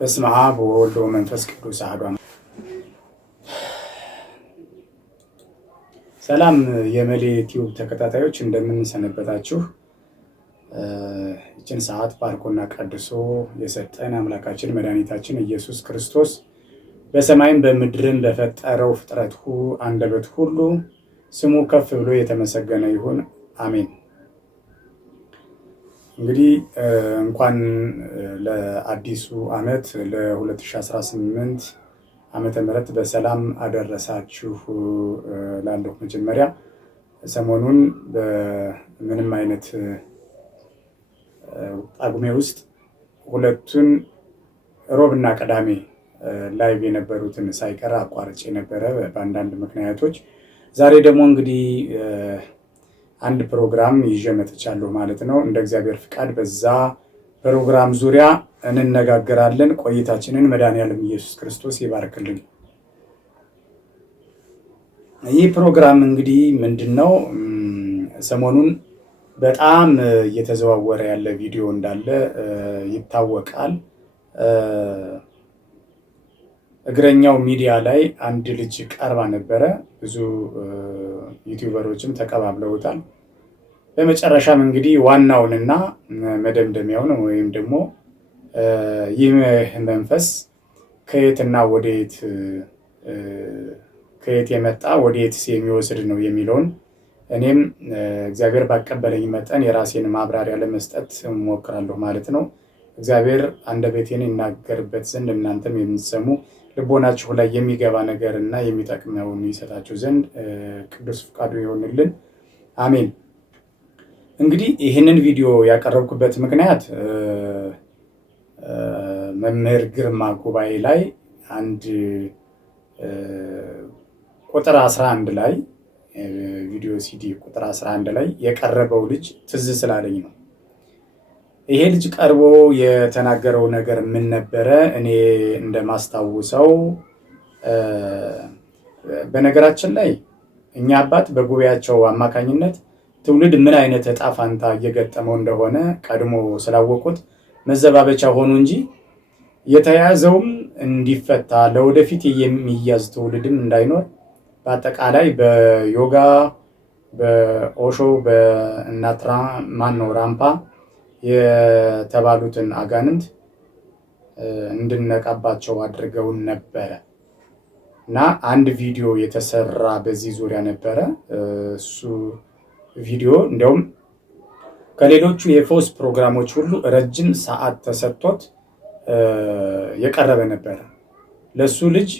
በስመ አብ ወወልድ ወመንፈስ ቅዱስ አሐዱ አምላክ። ሰላም የመሌ ቲዩብ ተከታታዮች እንደምን ሰነበታችሁ? ይህችን ሰዓት ባርኮና ቀድሶ የሰጠን አምላካችን መድኃኒታችን ኢየሱስ ክርስቶስ በሰማይም በምድርም በፈጠረው ፍጥረት አንደበት ሁሉ ስሙ ከፍ ብሎ የተመሰገነ ይሁን፣ አሜን። እንግዲህ እንኳን ለአዲሱ ዓመት ለ2018 ዓመተ ምህረት በሰላም አደረሳችሁ ላለሁ። መጀመሪያ ሰሞኑን በምንም አይነት ጳጉሜ ውስጥ ሁለቱን ሮብና ቅዳሜ ላይቭ የነበሩትን ሳይቀር አቋርጬ ነበረ በአንዳንድ ምክንያቶች። ዛሬ ደግሞ እንግዲህ አንድ ፕሮግራም ይዤ መጥቻለሁ ማለት ነው። እንደ እግዚአብሔር ፍቃድ በዛ ፕሮግራም ዙሪያ እንነጋገራለን። ቆይታችንን መድኃኔዓለም ኢየሱስ ክርስቶስ ይባርክልን። ይህ ፕሮግራም እንግዲህ ምንድነው? ሰሞኑን በጣም እየተዘዋወረ ያለ ቪዲዮ እንዳለ ይታወቃል። እግረኛው ሚዲያ ላይ አንድ ልጅ ቀርባ ነበረ። ብዙ ዩቲዩበሮችም ተቀባብለውታል። በመጨረሻም እንግዲህ ዋናውንና መደምደሚያውን ወይም ደግሞ ይህ መንፈስ ከየትና ወደየት ከየት የመጣ ወደየትስ የሚወስድ ነው የሚለውን እኔም እግዚአብሔር ባቀበለኝ መጠን የራሴን ማብራሪያ ለመስጠት እሞክራለሁ ማለት ነው። እግዚአብሔር አንደበቴን ይናገርበት ዘንድ እናንተም የምትሰሙ ልቦናችሁ ላይ የሚገባ ነገር እና የሚጠቅመውን ይሰጣችሁ ዘንድ ቅዱስ ፍቃዱ ይሆንልን፣ አሜን። እንግዲህ ይህንን ቪዲዮ ያቀረብኩበት ምክንያት መምህር ግርማ ጉባኤ ላይ አንድ ቁጥር 11 ላይ ቪዲዮ ሲዲ ቁጥር 11 ላይ የቀረበው ልጅ ትዝ ስላለኝ ነው። ይሄ ልጅ ቀርቦ የተናገረው ነገር ምን ነበረ? እኔ እንደማስታውሰው በነገራችን ላይ እኛ አባት በጉባኤያቸው አማካኝነት ትውልድ ምን አይነት ዕጣ ፋንታ እየገጠመው እንደሆነ ቀድሞ ስላወቁት መዘባበቻ ሆኑ እንጂ የተያዘውም እንዲፈታ ለወደፊት የሚያዝ ትውልድም እንዳይኖር በአጠቃላይ በዮጋ በኦሾ በእናትራ ራምፓ የተባሉትን አጋንንት እንድነቃባቸው አድርገውን ነበረ እና አንድ ቪዲዮ የተሰራ በዚህ ዙሪያ ነበረ። እሱ ቪዲዮ እንደውም ከሌሎቹ የፎስ ፕሮግራሞች ሁሉ ረጅም ሰዓት ተሰጥቶት የቀረበ ነበረ። ለሱ ልጅ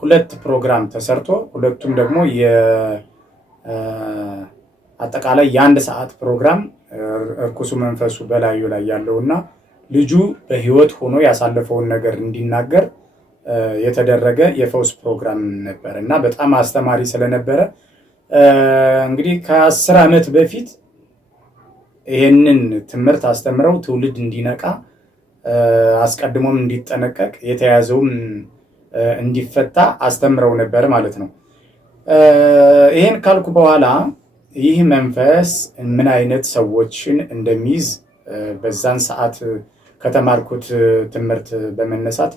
2 ፕሮግራም ተሰርቶ ሁለቱም ደግሞ አጠቃላይ የ1 ሰዓት ፕሮግራም እርኩሱ መንፈሱ በላዩ ላይ ያለውና ልጁ በህይወት ሆኖ ያሳለፈውን ነገር እንዲናገር የተደረገ የፈውስ ፕሮግራም ነበር እና በጣም አስተማሪ ስለነበረ እንግዲህ ከ10 ዓመት በፊት ይሄንን ትምህርት አስተምረው ትውልድ እንዲነቃ አስቀድሞም እንዲጠነቀቅ የተያዘውም እንዲፈታ አስተምረው ነበር ማለት ነው። ይሄን ካልኩ በኋላ ይህ መንፈስ ምን አይነት ሰዎችን እንደሚይዝ በዛን ሰዓት ከተማርኩት ትምህርት በመነሳት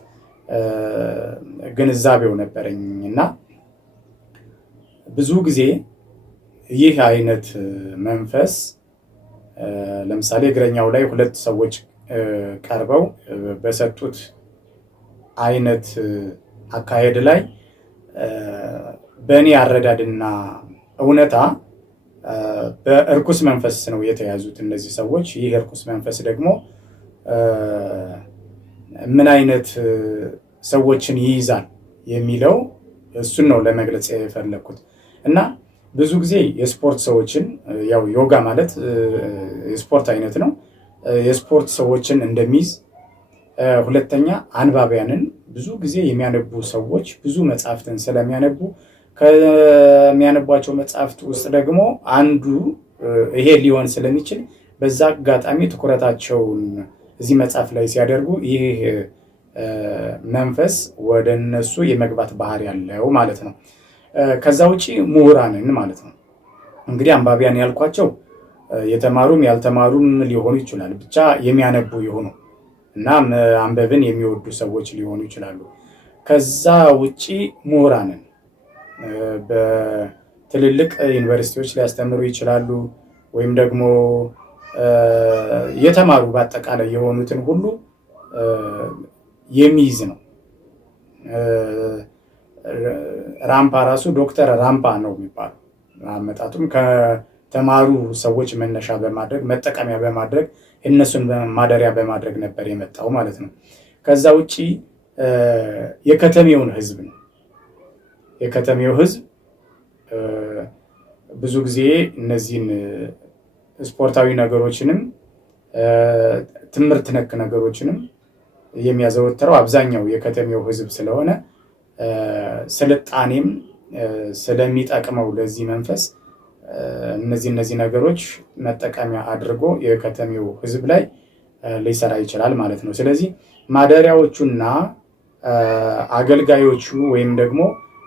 ግንዛቤው ነበረኝ እና ብዙ ጊዜ ይህ አይነት መንፈስ ለምሳሌ እግረኛው ላይ 2 ሰዎች ቀርበው በሰጡት አይነት አካሄድ ላይ በእኔ አረዳድና እውነታ በእርኩስ መንፈስ ነው የተያዙት እነዚህ ሰዎች። ይህ እርኩስ መንፈስ ደግሞ ምን አይነት ሰዎችን ይይዛል የሚለው እሱን ነው ለመግለጽ የፈለኩት እና ብዙ ጊዜ የስፖርት ሰዎችን ያው ዮጋ ማለት የስፖርት አይነት ነው። የስፖርት ሰዎችን እንደሚይዝ፣ ሁለተኛ አንባቢያንን ብዙ ጊዜ የሚያነቡ ሰዎች ብዙ መጽሐፍትን ስለሚያነቡ ከሚያነቧቸው መጽሐፍት ውስጥ ደግሞ አንዱ ይሄ ሊሆን ስለሚችል በዛ አጋጣሚ ትኩረታቸውን እዚህ መጽሐፍ ላይ ሲያደርጉ ይህ መንፈስ ወደ እነሱ የመግባት ባህሪ ያለው ማለት ነው። ከዛ ውጪ ምሁራንን ማለት ነው። እንግዲህ አንባቢያን ያልኳቸው የተማሩም ያልተማሩም ሊሆኑ ይችላል። ብቻ የሚያነቡ ይሆኑ እና አንበብን የሚወዱ ሰዎች ሊሆኑ ይችላሉ። ከዛ ውጪ ምሁራንን በትልልቅ ዩኒቨርሲቲዎች ሊያስተምሩ ይችላሉ። ወይም ደግሞ የተማሩ በአጠቃላይ የሆኑትን ሁሉ የሚይዝ ነው። ራምፓ ራሱ ዶክተር ራምፓ ነው የሚባለው። አመጣጡም ከተማሩ ሰዎች መነሻ በማድረግ መጠቀሚያ በማድረግ እነሱን ማደሪያ በማድረግ ነበር የመጣው ማለት ነው። ከዛ ውጪ የከተሜውን ህዝብ ነው። የከተሜው ህዝብ ብዙ ጊዜ እነዚህን ስፖርታዊ ነገሮችንም ትምህርት ነክ ነገሮችንም የሚያዘወትረው አብዛኛው የከተሜው ህዝብ ስለሆነ ስልጣኔም ስለሚጠቅመው ለዚህ መንፈስ እነዚህ ነገሮች መጠቀሚያ አድርጎ የከተሜው ህዝብ ላይ ሊሰራ ይችላል ማለት ነው። ስለዚህ ማደሪያዎቹና አገልጋዮቹ ወይም ደግሞ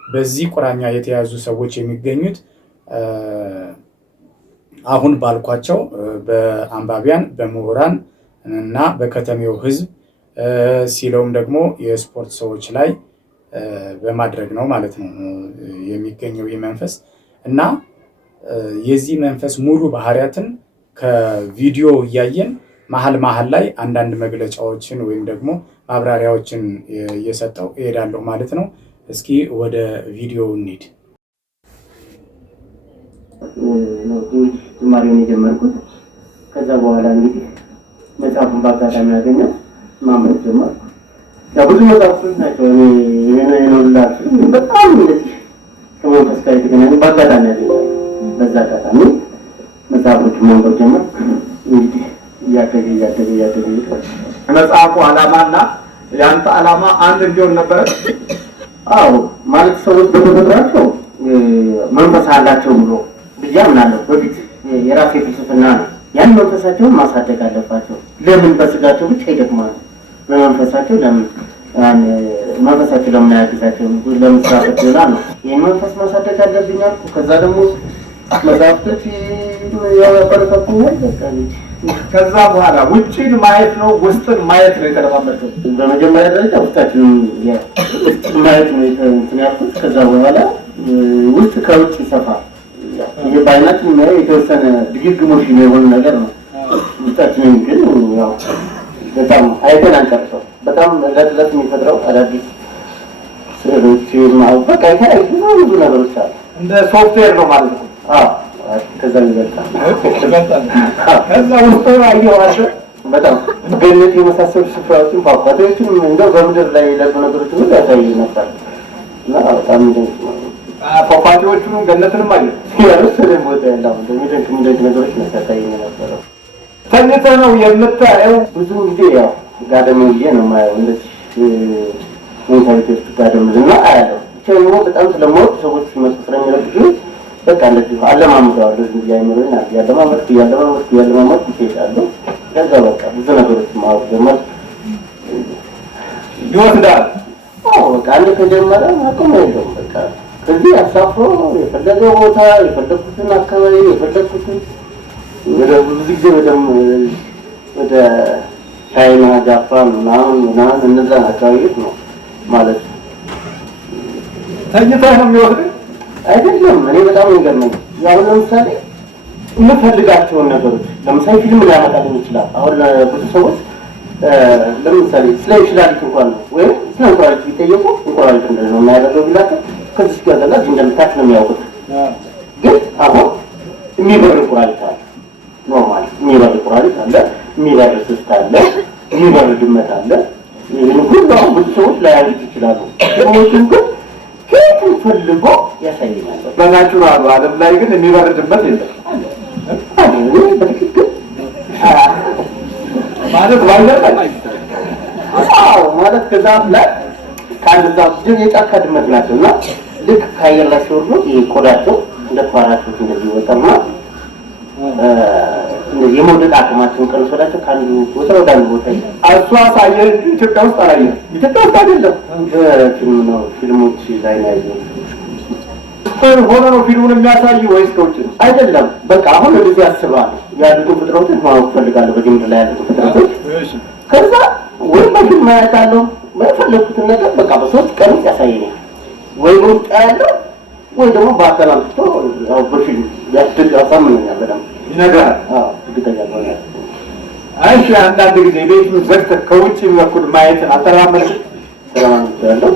በዚህ ቁራኛ የተያዙ ሰዎች የሚገኙት አሁን ባልኳቸው በአንባቢያን፣ በምሁራን እና በከተሜው ህዝብ ሲለውም ደግሞ የስፖርት ሰዎች ላይ በማድረግ ነው ማለት ነው የሚገኘው ይህ መንፈስ። እና የዚህ መንፈስ ሙሉ ባህሪያትን ከቪዲዮ እያየን መሀል ላይ አንዳንድ መግለጫዎችን ወይም ደግሞ ማብራሪያዎችን እየሰጠው እሄዳለሁ ማለት ነው። እስኪ ወደ ቪዲዮ እንሂድ። ጅማሬውን የጀመርኩት ከዛ በኋላ እንግዲህ መጽሐፉን በአጋጣሚ ያገኘው ማንበብ ጀመርኩ። ብዙ መጽሐፎች ናቸው በጣም እንደዚህ ከመንፈስ ጋር የተገናኙ በአጋጣሚ ያገኘው። በዛ አጋጣሚ መጽሐፎች ማንበብ ጀመርኩ። እንግዲህ እያደገ መጽሐፉ ዓላማና የአንተ ዓላማ አንድ እንዲሆን ነበረ? አዎ፣ ማለት ሰዎች በተፈጥሯቸው መንፈስ አላቸው ብሎ ብዬ አምናለሁ። በፊት የራሴ ፍልስፍና ነው። ያን መንፈሳቸውን ማሳደግ አለባቸው። ለምን በስጋቸው ብቻ ይደክማሉ? በመንፈሳቸው ለምን መንፈሳቸው ለምን አያግዛቸው? ለምን ስራበት ይሆናል ነው። ይህን መንፈስ ማሳደግ አለብኝ አልኩ። ከዛ ደግሞ መጽሐፍቶች ያበረታቱኛል። ከዛ በኋላ ውጭን ማየት ነው ውስጥን ማየት ነው የተለማመድከው? በመጀመሪያ ደረጃ ውስጣችንን ማየት ነው እንትን ያልኩት። ከዛ በኋላ ውስጥ ከውጭ ይሰፋል። ይሄ በዓይናችን የሚያየው የተወሰነ ድግግሞሽ የሆነ ነገር ነው። ውስጣችንን ግን ያው በጣም አይተን አንጨርሰው። በጣም ዕለት የሚፈጥረው አዳዲስ ስዕሎች በቃ የተለያዩ ብዙ ነገሮች አሉ። እንደ ሶፍትዌር ነው ማለት ነው። ከዛ ይበልጣል። ከዛ ውስጥ አየዋለ በጣም ገነት የመሳሰሉ ስፍራዎችን ፏፏቴዎችን እንደው በምድር ላይ ያሉ ነገሮች ሁሉ ያሳይ ነበር እና በጣም ፏፏቴዎቹን ገነትንም አየ ያለሰለ ቦታ ያለው እንደሚደንቅ ነገሮች ያሳይ ነበር። ተኝተህ ነው የምታየው? ብዙ ጊዜ ያው ጋደም ብዬ ነው የማየው። እንደዚህ ሞንታይቶች ጋደም ብልና አያለው። ቸርሞ በጣም ስለሞት ሰዎች ሲመጡ ስለሚረዱ በቃ እንደዚህ አለማምደዋለሁ። ዝም ብዬ አይምሮኝ ያለማመድኩ ይሄዳሉ። ከዛ በቃ ብዙ ነገሮች ማወቅ ጀመርኩ። ይወስዳል። በቃ አንድ ከጀመረ ማቆም የለውም። በቃ ከዚህ አሳፍሮ የፈለገው ቦታ የፈለኩትን አካባቢ የፈለኩትን ብዙ ጊዜ ወደ ቻይና፣ ጃፓን ምናምን እነዛን አካባቢዎች ነው ማለት ነው። ተኝተህ ነው የሚወስድህ? አይደለም። እኔ በጣም ይገርመኝ። ያው ለምሳሌ የምፈልጋቸውን ነገሮች ለምሳሌ ፊልም ሊያመጣልኝ ይችላል። አሁን ብዙ ሰዎች ለምሳሌ ስለ እንሽላሊት እንኳን ነው ወይም ስለ እንቁራሪት ቢጠየቁ እንቁራሪት እንደሆነ ነው የሚያደርገው ቢላቸው ከዚህ ጋር ዘላ እንደምታች ነው የሚያውቁት። ግን አሁን የሚበር እንቁራሪት አለ፣ ኖርማል የሚበር እንቁራሪት አለ፣ የሚበር እንስሳ አለ፣ የሚበር ድመት አለ። ይህን ሁሉ አሁን ብዙ ሰዎች ላያዩት ይችላሉ። ሰዎችን ግን ከየትም ፈልጎ ያሳየናል። በናቹራሉ ዓለም ላይ ግን የሚበር ድመት የለም በትክክል ማለት ባይዘር ማለት ከዛፍ ላይ ከአንድ ዛፍ ግን የጫካ ድመት ናቸው እና ልክ ከአየር ላይ ሲወርዱ ቆዳቸው እንደ ፓራሹት እንደዚህ ይወጣና እንደዚህ የመውደቅ አቅማቸውን ቀንሶላቸው ከአንዱ ቦታ ወደ አንዱ ቦታ እሷ አሳየህ እንጂ ኢትዮጵያ ውስጥ አላየህም? ኢትዮጵያ ውስጥ አይደለም፣ በፊልም ነው፣ ፊልሞች ላይ ነው ያየሁት። ሆነ ነው ፊልሙን የሚያሳይ ወይስ ከውጭ ነው? አይደለም። በቃ አሁን ወደዚህ አስባለሁ። ያሉትን ፍጥረቶች ማወቅ ፈልጋለሁ። በምድር ላይ ያሉትን ፍጥረቶች ከዛ ወይ በፊልም ማየት አለው የፈለኩትን ነገር በቃ በ3 ቀን ያሳየኛል። ወይ በውስጥ ያለው ወይ ደግሞ በአካል አምጥቶ ያው በፊልም ያሳምነኛል በጣም ይነግራል። እርግጠኛ ነው። እሺ አንዳንድ ጊዜ ቤቱን ዘግተህ ከውጭ በኩል ማየትን አልተለማመድም? ተለማምጃለሁ።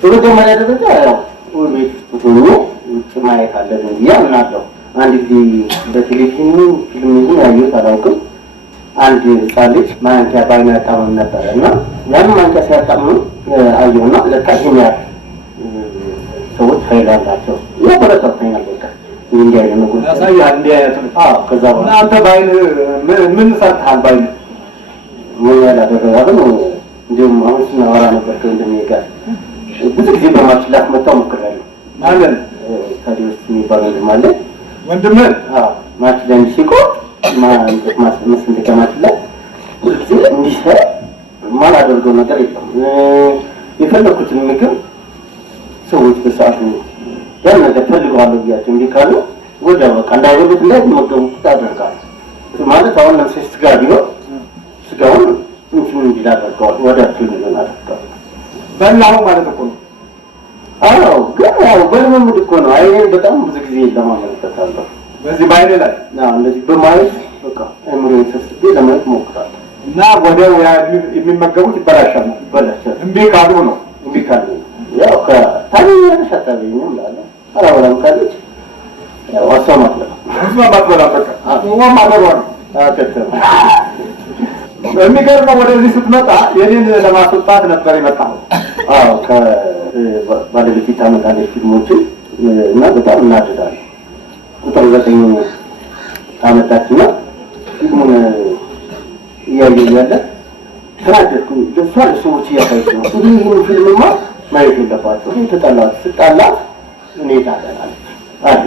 በመጀመሪያ ደረጃ ያው ቤት ውስጥ ሆኖ ውጭ ማየት አለብን ብዬ አምናለሁ። አንድ ጊዜ በቴሌቪዥን ፊልም ያየሁት አላውቅም። አንድ ህፃን ልጅ ማንኪያ ባይኑ ያጣመም ነበረ እና ያን ማንኪያ ሲያጣምም አየሁና ለካ ይሄኛል ሰዎች ኃይል አላቸው ያበረታታኛል። በቃ እንዲህ አይነት ነገር ያሳያል። እንዲህ አይነት ከዛ በኋላ አንተ ባይን ምን ሰርተሃል? ባይን ምን ያላደረጋል ነው። እንዲሁም አሁን ስናወራ ነበር ከወንድሜ ጋር ብዙ ጊዜ በማችላት መጣው ሞክራለሁ ማለት ታዲያስ የሚባል ወንድም አለ። ወንድምህ ማችለን ሲቆ ማስመስ እንደከማችላት ብዙ ጊዜ እንዲሰራ ማላደርገው ነገር የለም። የፈለኩትን ምግብ ሰዎች በሰዓቱ ያን ነገር ፈልገዋለሁ ብያቸው እንዲህ ካሉ ወዲያው በቃ እንዳይበሉት እንዳይመገቡት አደርጋለሁ። ማለት አሁን ለምሳሌ ስጋ ቢሆን ስጋውን እንትን እንዲል አደርገዋለሁ። ወዲያቸው እንዲሆን አደርገዋለሁ። በላሁ ማለት እኮ ነው። አዎ ግን ያው በልምምድ እኮ ነው። አይኔን በጣም ብዙ ጊዜ ለማመለከታለሁ በዚህ ባይን ላይ እንደዚህ በማየት በቃ አእምሮዬን ሰብስቤ ለማየት እሞክራለሁ። እና ወዲያው የሚመገቡት ይበላሻል። እምቢ ካሉ ነው። እምቢ ካሉ ያው ከታዲያሽ አታገኝም ላለ አላወራም ካለች ያው አሰማት ነው በቃ ማደሯ ነው። የሚገርመው ወደዚህ ስትመጣ የኔን ለማስወጣት ነበር የመጣው። አዎ ከባለቤቴ ታመጣለች ፊልሞችን እና በጣም እናድዳለን። ቁጥር 9 አመጣችና ፊልሙን እያየሁ እያለ ተናደድኩ። ለሷ ለሰዎች እያሳየች ነው። ይህን ፊልምማ ማየት የለባቸው ተጣላት ስጣላት እኔ ታጠናለች አለ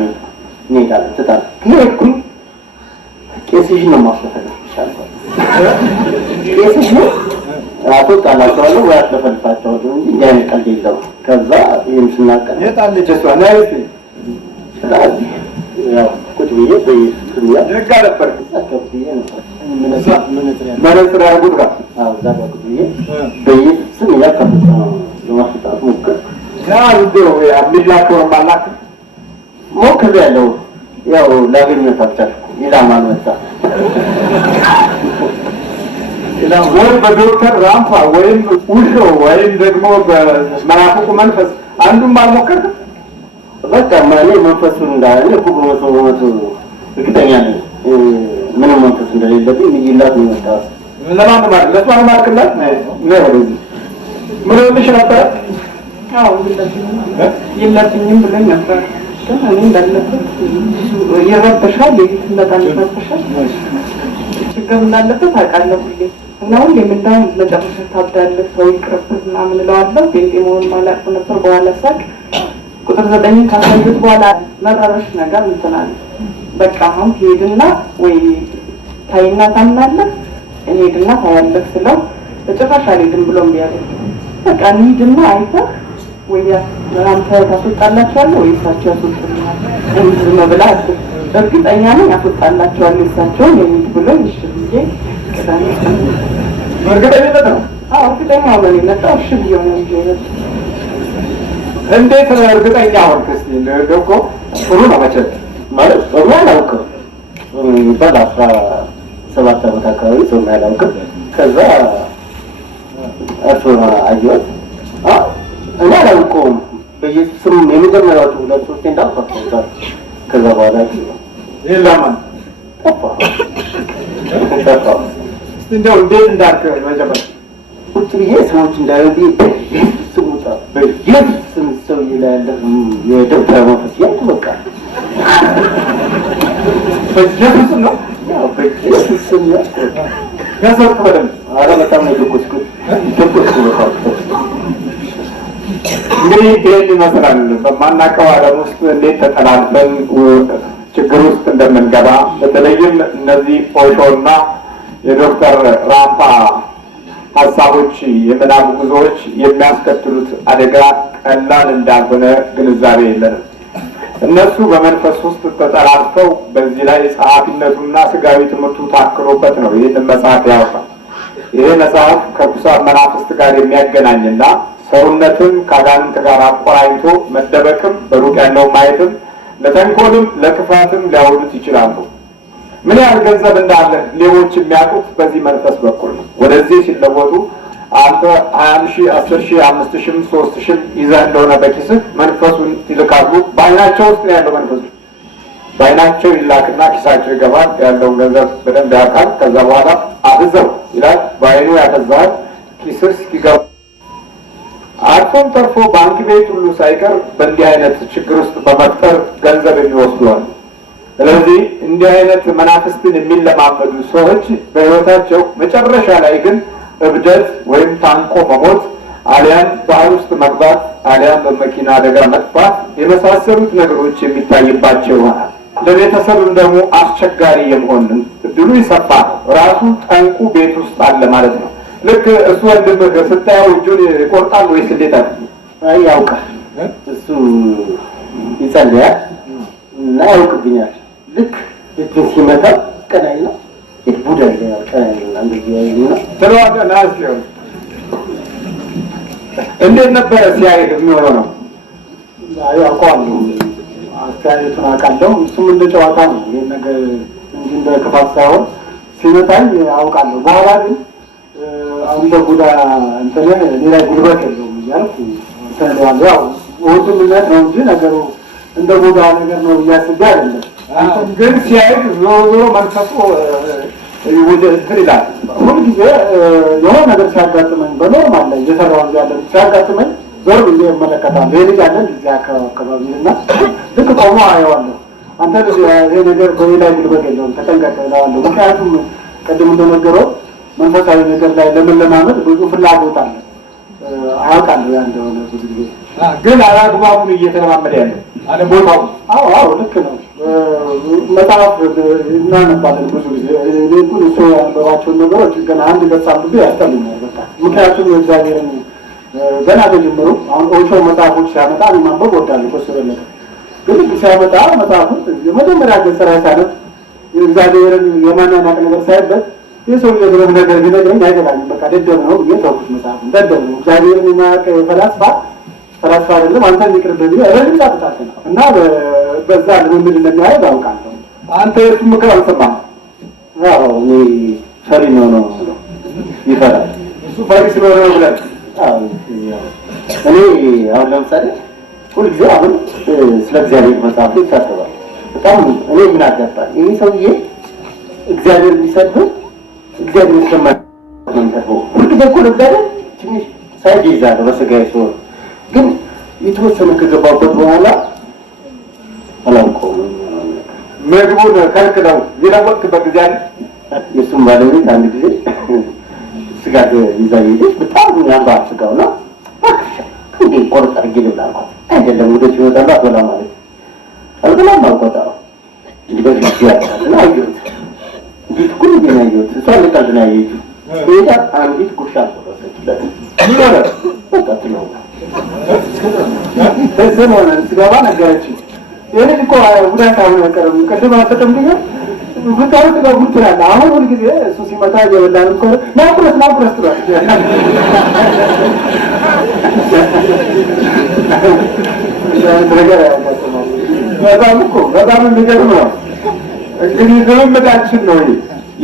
እኔ ታጠናለች ተጣላ ሄድኩኝ። ቄስሽ ነው ማስለፈለፍ ይሻላል ቄስሽ ነው አስወጣላቸዋለሁ ወይ አስለፈልፋቸዋለሁ እንጂ እንዲህ አይነት ቀልድ የለም። ከዛ ይህም ስናቀር የጣለች እሷ ላይ ስለዚህ ያው ቁጭ ብዬ በይስያ ነጋ ነበር አከብዬ ነበር መነጽር ያርጉት ጋር እዛ ጋር ቁጭ ብዬ በይስም እያከብኩ ለማስወጣት ሞክር የሚላከውን ማላክ ሞክሬያለሁ። ያው ላገኘት አልቻልኩም። ኢላማን መጣ ወይም በዶክተር ራምፓ ወይም ውሾ ወይም ደግሞ በመናፍቁ መንፈስ አንዱም አልሞከርክም? በቃ እኔ መንፈሱን እንዳለ እኮ በመቶ እርግጠኛ ነኝ። ምንም መንፈስ እንደሌለብኝ ምይላት ነው የመጣው። ለማን ማለት ለሷ ማርክላት ነው ወደዚህ ምን ልሽ ነበር? አዎ የለብኝም ብሎኝ ነበር። ግን እኔ እንዳለበት ይረበሻል፣ የቤት እንዳለ ይረበሻል፣ ችግር እንዳለበት አውቃለሁ ሁሌ እና ሁሌም እንዳውም መጨረሻ ታብዳለህ ሰው ይቅርብህ ምናምን እለዋለሁ። ቤንጤ መሆኑን ማላውቅ ነበር። በኋላ ሳቅ ቁጥር 9 ካሳየሁት በኋላ መረረሽ ነገር እንትን አለ። በቃ አሁን ትሄድና ወይ ታይና ታምናለህ፣ እኔ ሄድና ታያለህ ስለው በጭራሽ አልሄድም ብሎ እምቢ አለኝ። በቃ እንሂድና አይተህ ወይ አንተ ታስወጣላችኋለህ ወይ እሳቸው ያስወጡልኛል ዝም ብላ አስብ። እርግጠኛ ነኝ ያስወጣላችኋለሁ እሳቸውን የሚል ብሎ እሺ ብዬ ቅዳሜ እርግጠኝነት ነው? አዎ እርግጠኛ ሆነን የመጣው እሺ ብዬ ነው እንጂ እንዴት እርግጠኛ ሆንክ? እስኪ እንደው እኮ ጥሩ ነው መቼም ማለት ሰው አላውቅም የሚባል 17 ዓመት አካባቢ ሰው አላውቅም። ከዛ እርሱን አየሁት። እኔ አላውቀውም በኢየሱስም የመጀመሪያዎቹ 2-3 እንዳልኳቸው ከዛ በኋላ የለም ጠፋ። እንደው እንዴት እንዳልክ መጀመሪያ ቁጭ ብዬ ሰዎች እንዳይወዱ ስሙታ በኢየሱስም ሰው ይላል የዶክተር መንፈስ ያንተ በቃ በኢየሱስ ነው ያው በኢየሱስም ያሰብክ በደምብ ኧረ በጣም ነው የደቆስኩት እንግዲህ ይህን ይመስላል። በማናውቀው ዓለም ውስጥ እንዴት ተጠላልፈን ችግር ውስጥ እንደምንገባ በተለይም እነዚህ ኦሾና የዶክተር ራምፓ ሀሳቦች የምናብ ጉዞዎች የሚያስከትሉት አደጋ ቀላል እንዳልሆነ ግንዛቤ የለንም። እነሱ በመንፈስ ውስጥ ተጠላልፈው በዚህ ላይ ጸሐፊነቱና ስጋዊ ትምህርቱ ታክሎበት ነው ይህንን መጽሐፍ ያወጣል። ይሄ መጽሐፍ ከርኩሳን መናፍስት ጋር የሚያገናኝና ሰውነትን ከአጋንንት ጋር አቆራኝቶ መደበቅም በሩቅ ያለው ማየትም ለተንኮልም ለክፋትም ሊያውሉት ይችላሉ። ምን ያህል ገንዘብ እንዳለ ሌቦች የሚያውቁት በዚህ መንፈስ በኩል ነው። ወደዚህ ሲለወጡ አንተ 20,000 10,000 5,000 3,000 ይዘህ እንደሆነ በኪስህ መንፈሱን ይልካሉ። በአይናቸው ውስጥ ነው ያለው መንፈሱ። በአይናቸው ይላክና ኪሳቸው ይገባል። ያለውን ገንዘብ በደንብ ያውቃል። ከዛ በኋላ አፍዘው ይላል። በአይኑ ያፈዛል። ኪስህ እስኪገባ አልፎም ተርፎ ባንክ ቤት ሁሉ ሳይቀር በእንዲህ አይነት ችግር ውስጥ በመፍጠር ገንዘብ የሚወስዷል። ስለዚህ እንዲህ አይነት መናፍስትን የሚለማመዱ ሰዎች በሕይወታቸው መጨረሻ ላይ ግን እብደት ወይም ታንቆ መሞት አሊያም ባህር ውስጥ መግባት አሊያም በመኪና አደጋ መጥፋት የመሳሰሉት ነገሮች የሚታይባቸው ይሆናል። ለቤተሰብም ደግሞ አስቸጋሪ የመሆን እድሉ ይሰፋል። ራሱ ጠንቁ ቤት ውስጥ አለ ማለት ነው። ልክ እሱ ወንድምህ ስታየው እጁን ይቆርጣል ወይስ እንዴት አለ? ያውቃል። እሱ ይጸልያል እና ያውቅብኛል። ልክ እጁን ሲመታ ቀናይ ነው ቡዳ ይለኛል። ቀናይ ነው እንደዚህ ያይና ተለዋቀና አስቲው እንዴት ነበረ ሲያይ የሚሆነው ነው? አውቀዋለሁ። አስተያየቱን አውቃለሁ። እሱም እንደ ጨዋታ ነው ይሄን ነገር እንጂ እንደ ክፋት ሳይሆን ሲመታኝ አውቃለሁ። በኋላ ግን አንተ ጉዳ እንትን ሌላ ጉልበት የለውም እያልኩ ተለዋለሁ። ያው ወንድምነት ነው እንጂ ነገሩ እንደ ጉዳ ነገር ነው እያስቤ አይደለም። ግን ሲያይ ዞሮ መንፈሱ እንትን ይላል። ሁልጊዜ የሆነ ነገር ሲያጋጥመኝ በኖርማል ላይ እየሰራሁ ያለ ሲያጋጥመኝ ዞር ብዬ እመለከታለሁ። ይህ ልጅ አለን እዚህ አካባቢ እና ልክ ቆሞ አየዋለሁ። አንተ ልጅ ይሄ ነገር በሌላ ጉልበት የለውም ተጠንቀቅ እለዋለሁ። ምክንያቱም ቅድም እንደነገረው መንፈሳዊ ነገር ላይ ለመለማመድ ብዙ ፍላጎት አለ። አያውቃለሁ ያ እንደሆነ ብዙ ጊዜ ግን አላግባቡን እየተለማመደ ያለው አለ ቦታው። አዎ ልክ ነው። መጽሐፍ እናነባለን ብዙ ጊዜ። ግን እሱ ያነበባቸውን ነገሮች ገና አንድ ገጽ አንብቤ ያስጠሉኛል በቃ። ምክንያቱም የእግዚአብሔርን ገና ተጀምሮ አሁን ኦሾ መጽሐፎች ሲያመጣ ማንበብ ወዳለሁ ከሱ በለጠ። ግን ሲያመጣ መጽሐፉን የመጀመሪያ ገጽ ላይ ሳነብ የእግዚአብሔርን የማናናቅ ነገር ሳይበት የሰው የድረብ ነገር ቢነግረኝ አይገባኝም። በቃ ደደብ ነው ብዬ ተውኩት። መጽሐፉን ደደብ ነው እግዚአብሔርን የማያውቅ ፈላስፋ አይደለም አንተ ይቅርብህ ብዬ ረጅም ጣጥጣት ነው እና በዛ ልምምድ እንደሚያደርግ አውቃለሁ። አንተ የሱ ምክር አልሰማህም? አዎ እኔ ፈሪ ነው ይፈራል። እሱ ፈሪ ስለሆነ ነው ብለህ እኔ አሁን ለምሳሌ ሁልጊዜ አሁን ስለ እግዚአብሔር መጽሐፍ ይሳተባል። በጣም እኔ ምን አጋባኝ ይህ ሰውዬ እግዚአብሔር ሊሰድብ እግዚአብሔር ስለማይተው ሁልጊዜ እኮ ለእግዚአብሔር ትንሽ ሳይድ ይዛለሁ በስጋዬ ሲሆን ግን የተወሰነ ከገባበት በኋላ አላውቀውም። ምግቡን ከልክለው የለወጥክበት ጊዜ አለ። የእሱም ባለቤት አንድ ጊዜ ስጋ ይዛ ሄደች። በጣም ያምራል ስጋው እና እንዴ ቆርጥ አድርጌ ልብላ አልኳት። አይደለም ወደ ሲወጣላ አትበላ ማለት አልበላም አልኳት። እንዲህ በዚህ ያለና አየሁት እንዴት ሁሉ ግን አየሁት። እሷ ልቃል ነው ያየችው። ሄዳ አንዲት ጉርሻ አልቆረጠችለት። ምን ማለት በቃ ትለው ተዘን ሆነ ስጋባ ነገረችኝ። የኔ እኮ ጉዳት አሁን ያቀረቡ ቅድም አልተጠም ብዬ ጉዳዩ ጋር ጉዳይ አሁን ሁሉ ጊዜ እሱ ሲመጣ እየበላን እኮ ናቁረስ ትሏል። በጣም የሚገርም ነው። እንግዲህ ልምምዳችን ነው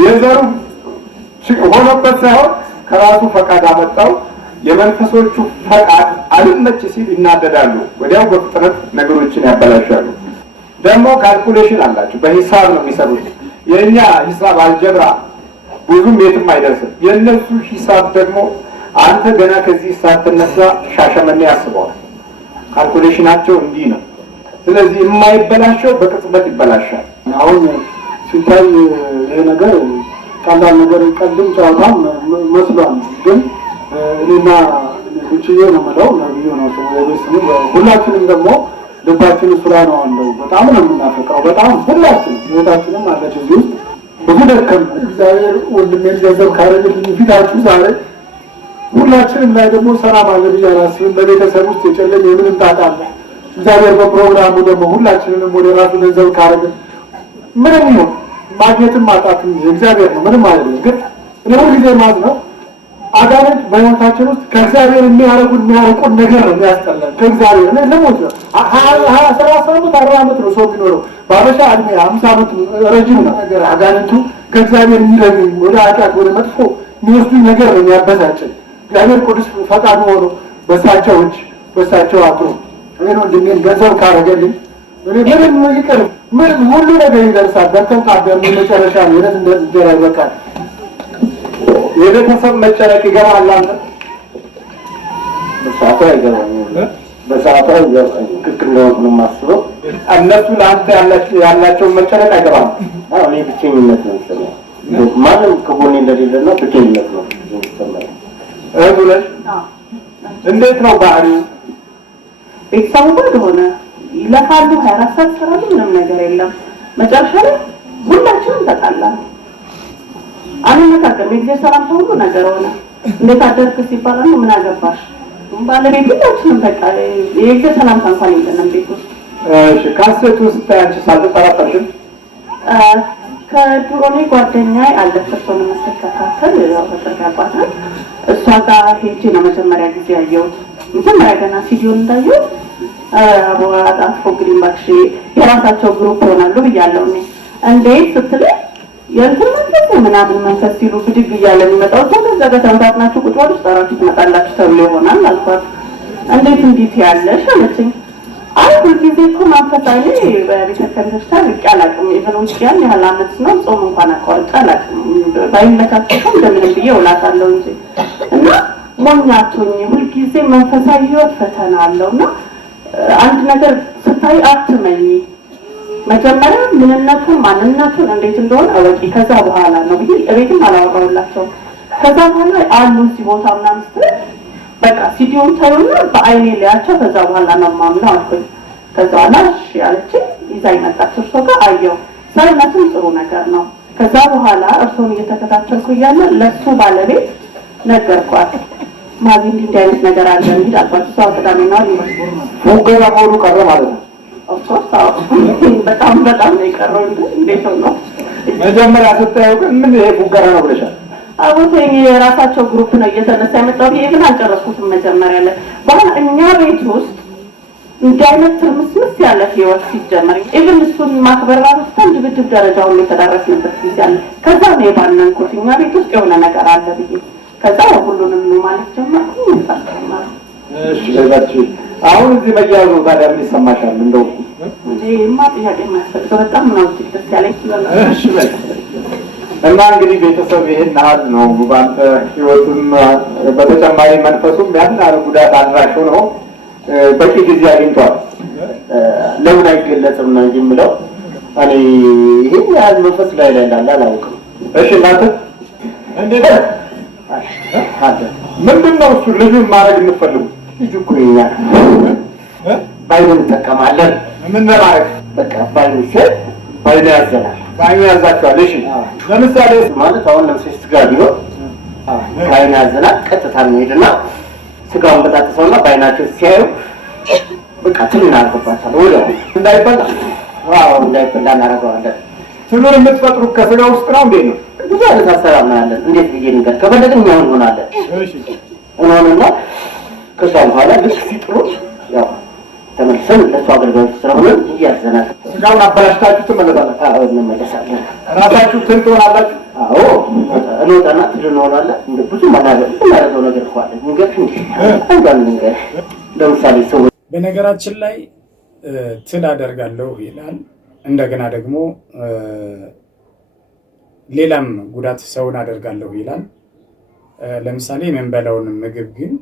የዘሩ ሆኖበት ሳይሆን ከራሱ ፈቃድ አመጣው። የመንፈሶቹ ፈቃድ አልመች ሲል ይናደዳሉ። ወዲያው በፍጥነት ነገሮችን ያበላሻሉ። ደግሞ ካልኩሌሽን አላቸው። በሂሳብ ነው የሚሰሩት። የእኛ ሂሳብ አልጀብራ ብዙም የትም አይደርስም። የእነሱ ሂሳብ ደግሞ አንተ ገና ከዚህ ሳትነሳ ሻሸመኔ ያስበዋል። ካልኩሌሽናቸው እንዲህ ነው። ስለዚህ የማይበላሸው በቅጽበት ይበላሻል። አሁን ሲታይ ይሄ ነገር ቀላል ነገር ቀልድም ጨዋታም መስሏል። ግን እኔና ጉቺዬ ነው የምለው ነብዩ ነው ስሙ። ሁላችንም ደግሞ ልባችን እሱ ላይ ነው አለው። በጣም ነው የምናፈቅረው። በጣም ሁላችንም ህይወታችንም አለች እዚህ ውስጥ ብዙ ደከም እግዚአብሔር ወንድሜን ገንዘብ ካረግልኝ ፊታችሁ ዛሬ ሁላችንም ላይ ደግሞ ሰላም አለ ብዬ አላስብም። በቤተሰብ ውስጥ የጨለመ የምንም ጣጣ አለ። እግዚአብሔር በፕሮግራሙ ደግሞ ሁላችንንም ወደ ራሱ ገንዘብ ካረግን ምንም ይሁን ማግኘትም ማጣትም የእግዚአብሔር ነው። ምንም አይደለም። ግን እኔ ሁልጊዜ ማለት ነው አጋንንት በህይወታችን ውስጥ ከእግዚአብሔር የሚያርቁን ነገር ነው የሚያስጠላን። ከእግዚአብሔር ለሞት ነው 30 ዓመት 40 ዓመት ነው ሰው የሚኖረው። በአበሻ እድሜ 50 ዓመት ረጅም ነው። ነገር አጋንንቱ ከእግዚአብሔር የሚለኝ ወደ ኃጢአት ወደ መጥፎ የሚወስዱኝ ነገር ነው የሚያበሳጭን። እግዚአብሔር ቅዱስ ፈቃዱ ሆኖ በሳቸው እጅ በሳቸው አጥሮ እኔ ነው እንደምን ገንዘብ ካረገልኝ እኔ ምንም ይቀር ምንም ሁሉ ነገር ይደርሳል። በተንቃበ መጨረሻ ነው እንደዚህ ይበቃል። የቤተሰብ መጨነቅ ይገባል። አንተ በሰዓቱ አይገባኝም። በሰዓቱ አይገባኝም። ትክክል ነው የማስበው። እነሱ ለአንተ ያላቸውን መጨነቅ አይገባም። እኔ ብቸኝነት ነው የሚሰማኝ። ማንም ከጎኔ እንደሌለና ብቸኝነት ነው የሚሰማኝ። እህቱ ነሽ? እንዴት ነው ባህሪው? ቤተሰቡ ባዶ ሆነ። ይለፋሉ፣ 24 ሰዓት ይሰራሉ፣ ምንም ነገር የለም። መጨረሻ ላይ ሁላችንም ተጣላን። አንነጋገርም። የጊዜ ሰላምታ ሁሉ ነገር ሆነ። እንዴት አደርክ ሲባል ምን አገባሽ ባለቤት ሁላችንም በቃ የጊዜ ሰላምታ እንኳን የለንም ቤት ውስጥ። እሺ ካሴቱ ስታይ አንቺ ሳልተጠራጠርሽም? ከድሮ እኔ ጓደኛዬ አለች እሷን መስተካከል ያው ተጠጋባታል። እሷ ጋር ሄጄ ነው መጀመሪያ ጊዜ ያየሁት። መጀመሪያ ገና ሲዲዮን እንዳየሁት አቦራት አትፎግሪኝ እባክሽ የራሳቸው ግሩፕ ሆናሉ ብያለሁ። እኔ እንዴት ስትለኝ የእንትን መንፈስ ምናምን መንፈስ ሲሉ ብድግ እያለ የሚመጣው ከዛ ጋር ተንታጥናችሁ ቁጭ ብላችሁ ጠራችሁ ትመጣላችሁ ተብሎ ይሆናል አልኳት። እንዴት እንዴት ያለሽ አለችኝ። አይ ሁልጊዜ እኮ መንፈሳዊ በቤተክርስቲያን ርቄ አላውቅም። ኢቨን ውጭ ያን ያህል ዓመት ነው ጾም እንኳን አቋርጬ አላውቅም። ባይመቻቸውም እንደምንም ብዬ እውላታለሁ እንጂ እና ሞኛቶኝ ሁልጊዜ መንፈሳዊ ህይወት ፈተና አለው እና አንድ ነገር ስታይ አትመኝ። መጀመሪያ ምንነቱን ማንነቱን እንዴት እንደሆነ አወቂ። ከዛ በኋላ ነው ብዬ እቤትም አላወራሁላቸውም። ከዛ በኋላ አሉ እዚህ ቦታ ምናምን ስትል በቃ ሲዲዮን ታዩና በአይኔ ሊያቸው ከዛ በኋላ ነው ማምነው አልኩኝ። ከዛ በኋላ እሺ አለችኝ። ይዛኝ መጣች። እርሶ ጋር አየሁ ሳይነቱም ጥሩ ነገር ነው። ከዛ በኋላ እርሶን እየተከታተልኩ እያለ ለሱ ባለቤት ነገርኳት። ማዚ እንዲህ አይነት ነገር አለ እንግዲህ አልኳት። እሷ ቅዳሜና እሑድ ሙገራ መሆኑ ቀረ ማለት ነው። በጣም ነው የቀረው። እንዴት ነው መጀመሪያ ስታየው ግን ምን ይሄ ሙገራ ነው ብለሻል? አቦቴኝ የራሳቸው ግሩፕ ነው እየተነሳ የመጣው ብዬ ግን አልጨረስኩትም። መጀመሪያ ላይ በኋላ እኛ ቤት ውስጥ እንዲህ አይነት ትርምስምስ ያለ ህይወት ሲጀመር ኢቭን እሱን ማክበር ባለስታን ድብድብ ደረጃ ሁሉ የተዳረስንበት ጊዜ አለ። ከዛ ነው የባነንኩት እኛ ቤት ውስጥ የሆነ ነገር አለ ብዬ። ከዛ ሁሉንም ነው ማለት ጀመርኩ። እሺ ለዛች አሁን እዚህ መያዙ ታዲያ ምን ይሰማሻል? እንደው እማ ጥያቄ ማስፈልገው በጣም ነው ደስ ያለኝ። እሺ በል እና እንግዲህ ቤተሰብ ይሄን ያህል ነው። በአንተ ህይወቱም በተጨማሪ መንፈሱም ያን ያህል ጉዳት አድራሽ ሆኖ በቂ ጊዜ አግኝቷል። ለምን አይገለጽም ነው እንጂ የምለው እኔ ይሄን ያህል መንፈስ ላይ እንዳለ አላውቅም። እሺ እናንተ እንዴት ምንድን ነው እሱ ልጁን ማድረግ የምትፈልጉ? ልጁ እኮ ይኛ ባይኑ እንጠቀማለን። ምን ማድረግ በቃ ባይኑ ሲል ባይኑ ያዘናል። ባይኑ ያዛቸዋል። እሺ ለምሳሌ ማለት አሁን ለምሳሌ ስጋ ቢሆን ባይኑ ያዘናል። ቀጥታ እንሄድና ስጋውን በጣጥሰውና ባይናቸው ሲያዩ በቃ ትል እናደርግባታለን። ወዲያው እንዳይበላ እንዳይበላ እናደርገዋለን። ትሉን የምትፈጥሩት ከስጋ ውስጥ ነው እንዴ? ነው ብዙ አይነት አሰራር ነው ያለን። እንዴት ብዬ ንገር? ከፈለግን እኛ እንሆናለን። እሺ እንሆንና ከዛ በኋላ ልክ ሲጥሩ ያው ተመልሰን ለእሱ አገልጋዮች ስለሆነ እያዘናል። ስጋውን አበላሽታችሁ ትመለሳላችሁ? አዎ እንመለሳለን። ራሳችሁ ትል ትሆናላችሁ? አዎ እንወጣና ትል እንሆናለን። ብዙ የምናደርገው ነገር እኮ አለ። አንዳንድ ነገር ለምሳሌ ሰው በነገራችን ላይ ትል አደርጋለሁ ይላል። እንደገና ደግሞ ሌላም ጉዳት ሰውን አደርጋለሁ ይላል። ለምሳሌ የምንበላውን ምግብ ግን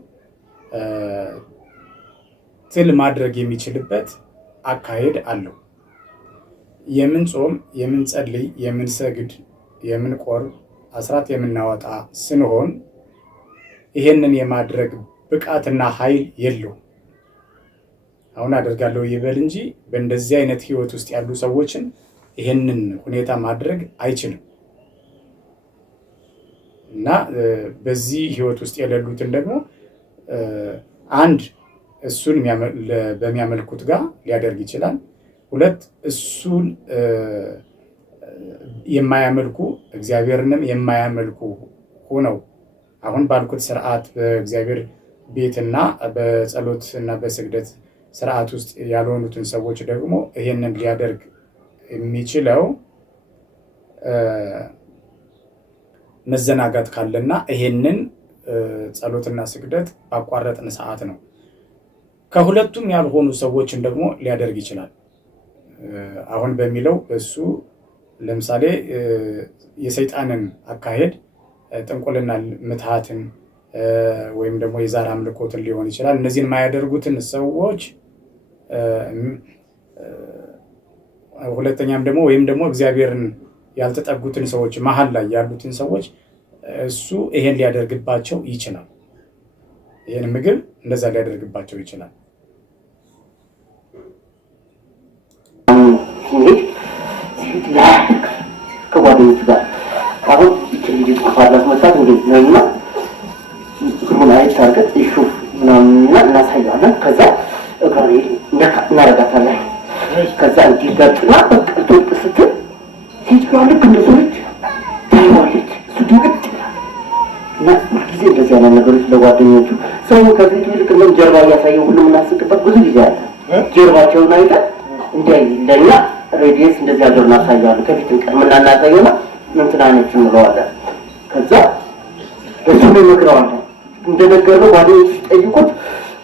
ትል ማድረግ የሚችልበት አካሄድ አለው። የምንጾም፣ የምንጸልይ፣ የምንሰግድ፣ የምንቆርብ፣ አስራት የምናወጣ ስንሆን ይሄንን የማድረግ ብቃትና ኃይል የለውም። አሁን አደርጋለሁ ይበል እንጂ በእንደዚህ አይነት ህይወት ውስጥ ያሉ ሰዎችን ይሄንን ሁኔታ ማድረግ አይችልም። እና በዚህ ህይወት ውስጥ የሌሉትን ደግሞ አንድ እሱን በሚያመልኩት ጋር ሊያደርግ ይችላል። ሁለት እሱን የማያመልኩ እግዚአብሔርንም የማያመልኩ ሆነው አሁን ባልኩት ስርዓት በእግዚአብሔር ቤትና በጸሎት እና በስግደት ስርዓት ውስጥ ያልሆኑትን ሰዎች ደግሞ ይሄንን ሊያደርግ የሚችለው መዘናጋት ካለና ይሄንን ጸሎትና ስግደት ባቋረጥን ሰዓት ነው። ከሁለቱም ያልሆኑ ሰዎችን ደግሞ ሊያደርግ ይችላል። አሁን በሚለው እሱ ለምሳሌ የሰይጣንን አካሄድ ጥንቁልና፣ ምትሃትን ወይም ደግሞ የዛር አምልኮትን ሊሆን ይችላል። እነዚህን የማያደርጉትን ሰዎች ሁለተኛም ደግሞ ወይም ደግሞ እግዚአብሔርን ያልተጠጉትን ሰዎች መሀል ላይ ያሉትን ሰዎች እሱ ይሄን ሊያደርግባቸው ይችላል። ይሄን ምግብ እንደዛ ሊያደርግባቸው ይችላል። ከጓደኞቹ ጋር አሁን ልጅ ፋላስ መጣት እንዴት ነውና ሁሉን አይታርገት ይሹፍ ምናምንና እናሳያለን። ከዛ እግራ እናረጋታለን። ከዛ እንዲገጥና በቅርብ ስትል ልክ እንደሰዎች ታይዋለች። እሱ ድንቅጥ ይላል እና ጊዜ እንደዚህ ያለ ነገሮች ለጓደኞቹ ሰው ከፊቱ ይልቅ ምን ጀርባ እያሳየው ሁሉም እናስቅበት ብዙ ጊዜ አለ። ጀርባቸውን አይተን እንዲያ ለእኛ ሬዲየስ እንደዚህ ያለው እናሳየዋለን። ከፊት ቀድመን እናሳየውና እንትናነች እንለዋለን። ከዛ እሱ ይመክረዋለን። እንደነገርነው ጓደኞቹ ሲጠይቁት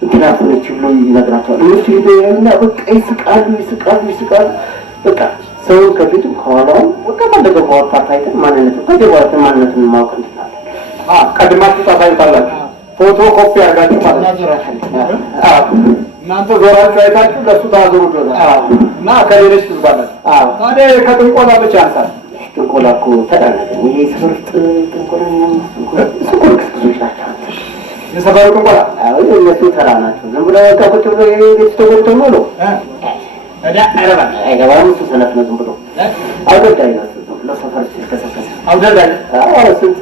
እንትናፍነች ብሎ ይነግራቸዋል። እነሱ ሄደና በቃ ይስቃሉ። በቃ ሰው ከፊቱ ከኋላው በቃ ባለገው ማወጣት አይተን ማንነቱን ከጀርባችን ማንነቱን ማወቅ እንችላለን። ቀድማችሁ ታሳዩታላችሁ። ፎቶ ኮፒ አድርጋችሁ ማለት ነው። እናንተ ዞራችሁ አይታችሁ ለእሱ ታዞሩት እና ከሌሎች ትዝባላችሁ። ታዲያ ከጥንቆላ ብቻ ያንሳል። ጥንቆላ እኮ ተዳነገ። ይሄ ስፍርት ጥንቆላ ስኩር ክስክሶች ናቸው። የሰፈሩ ጥንቆላ እነሱ ተራ ናቸው። ዝም ብሎ ቁጭ ብሎ የቤት ተጎልቶ ነው አይገባም። እሱ ሰነፍ ነው። ዝም ብሎ አውደልዳይ ነው። ለሰፈር ሲከሰከሰ አውደልዳይ ስንት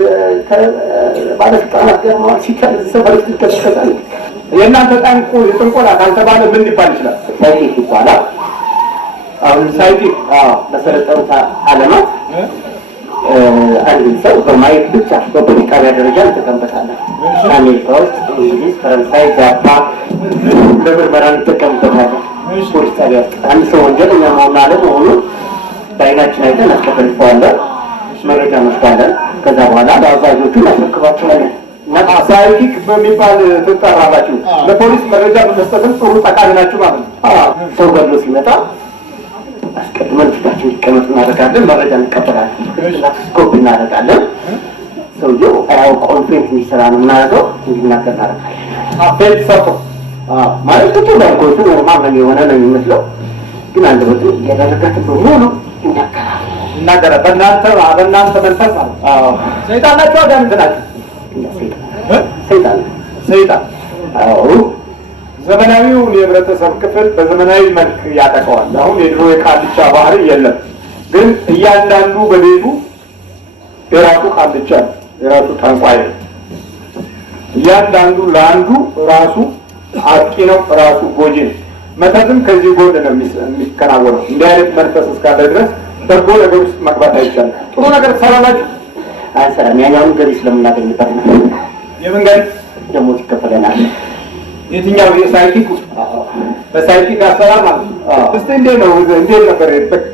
ባለስልጣናት ገርመዋል። ሰፈር ሲከሰከሳል። የእናንተ ጥንቆላ ካልተባለ ምን ሊባል ይችላል? ሳይንቲፊክ ይባላል። አሁን ሳይንቲፊክ በሰለጠኑት ዓለማት አንድ ሰው በማየት ብቻ በፖለቲካዊ ደረጃ እንጠቀምበታለን። አሜሪካ ውስጥ፣ እንግሊዝ፣ ፈረንሳይ፣ ጃፓን በምርመራ እንጠቀምበታለን። ፖሊስ ጣቢያ ውስጥ አንድ ሰው ወንጀለኛ መሆኑን አለመሆኑን በዓይናችን አይተን እናስቀበልፈዋለን፣ መረጃ እንወስዳለን። ከዛ በኋላ ለአዛዦቹ እናስረክባቸዋለን። ሳይንቲፊክ በሚባል ትጠራላችሁ። ለፖሊስ መረጃ በመስጠትም ጥሩ ጠቃሚ ናችሁ ማለት ነው። ሰው ገድሎ ሲመጣ አስቀድመን ፊታችን እንዲቀመጥ እናደርጋለን። መረጃ እንቀበላለን። ስኮፕ እናደርጋለን። ሰውየው አያውቀውን ፌንት የሚሰራ ነው የምናደርገው። እንዲናገር እናደርጋለን። ፌንት ሰርቶ ማለት ቁጭ ባልኮቱ ኖርማል የሆነ ነው የሚመስለው፣ ግን አንድ ወጥ ያደረጋትን በሙሉ ይናገራል። በእናንተ መንፈስ ማለት ሰይጣን ናቸው። አጋንንት ናቸው። ሰይጣን ዘመናዊውን የህብረተሰብ ክፍል በዘመናዊ መልክ ያጠቀዋል። አሁን የድሮ የቃልቻ ባህሪ የለም፣ ግን እያንዳንዱ በቤቱ የራሱ ቃልቻ፣ የራሱ ጠንቋይ ነው። እያንዳንዱ ለአንዱ ራሱ አጥቂ ነው፣ ራሱ ጎጂ ነው። መተትም ከዚህ ጎን ነው የሚከናወነው። እንዲህ አይነት መንፈስ እስካለ ድረስ በጎ ነገር ውስጥ መግባት አይቻልም። ጥሩ ነገር ትሰራላችሁ? አይሰራም። ያኛውን ገቢ ስለምናገኝበት ነው። የምን ገቢ? ደሞዝ ይከፈለናል። የትኛው? የሳይኪክ በሳይኪክ አሰራር ማለት ነው። እስቲ እንዴት ነው? እንዴት ነበር?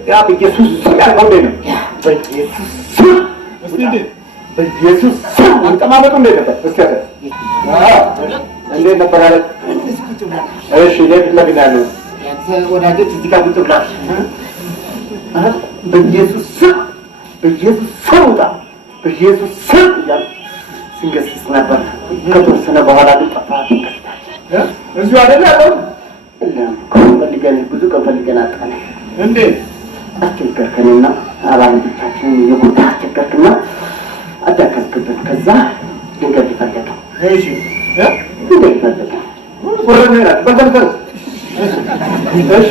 ያ በኢየሱስ ስም ያልከው እንዴት ነው? በኢየሱስ ስም እስቲ እንዴት? በኢየሱስ ስም አቀማመጡ እንዴት ነበር? እስኪ እንዴት ነበር አለ? እሺ ለምን ለምን ያለው ወዳጆች እዚህ ጋር ቁጭ ብላችሁ በኢየሱስ ስም ውጣ፣ በኢየሱስ ስም እያሉ ሲንገስስ ነበር። ከተወሰነ በኋላ ግን ጠፋ። እዚሁ አይደል ያለው? ፈልገን ብዙ ቀን ፈልገን አጣን። እንዴት አስቸገርከንና አባላቶቻችንን የጉዳ አስቸገርክና አዳከምክብን። ከዛ ድንገት ይፈለገ። እሺ ድንገት ይፈለገ ወረደና በተንተን እሺ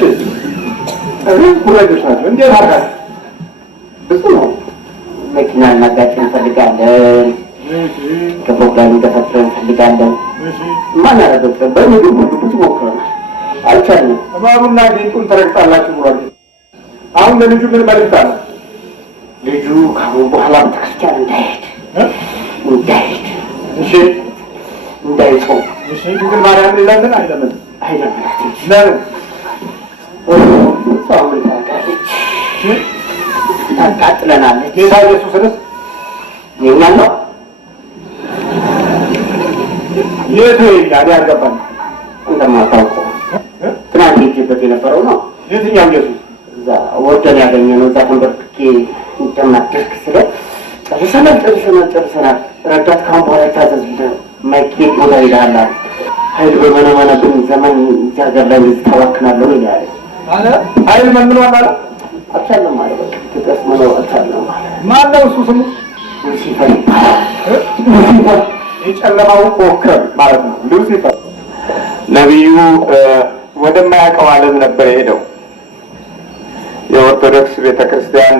ኩራጆች ናቸው። እንዴት አድርጋችሁ? ብዙ ነው። መኪና እናጋጭ እንፈልጋለን። ከፎቅ ላይ እንደፈጥረ እንፈልጋለን። ማን ያደረገው? በምግብ ሁሉ ብዙ ሞክረናል፣ አልቻልንም። እባቡና ጌጡን ተረግጣላችሁ ብሏል። አሁን ለልጁ ምን መልዕክት አለ? ልጁ ከአሁን በኋላ ቤተክርስቲያን እንዳይሄድ እሺ እንዳይጾም እሺ ድንግል ማርያም ለምን አይለምን ለምን ሰው ታቃጥለናለች። ጌታ ኢየሱስንስ የኛ ነው የት ይላል ያልገባኝ እንደማታውቀው ትናንት ሄጄበት የነበረው ነው። የትኛው ኢየሱስ? እዛ ወርደን ያገኘነው እዛ ተንበርክኬ እንደማደርግ ስለ ጨርሰናል። ረዳት ካሁን በኋላ ይታዘዝልህ ማይኬድ ቦታ ይልሃል። ኃይል በመነመነብን ዘመን እዚህ ሀገር ላይ እንደዚህ ታባክናለሁ ይላል አለ። ኃይል መንኗል አለ። አልቻለም አለ። በቃ ኢትዮጵያስ መኖር አልቻለም አለ። ማን ነው እሱ ስሙ? ሉሲፈር የጨለማው ኮከብ ማለት ነው ሉሲፈር። ነቢዩ ወደማያውቀው ዓለም ነበር የሄደው። የኦርቶዶክስ ቤተክርስቲያን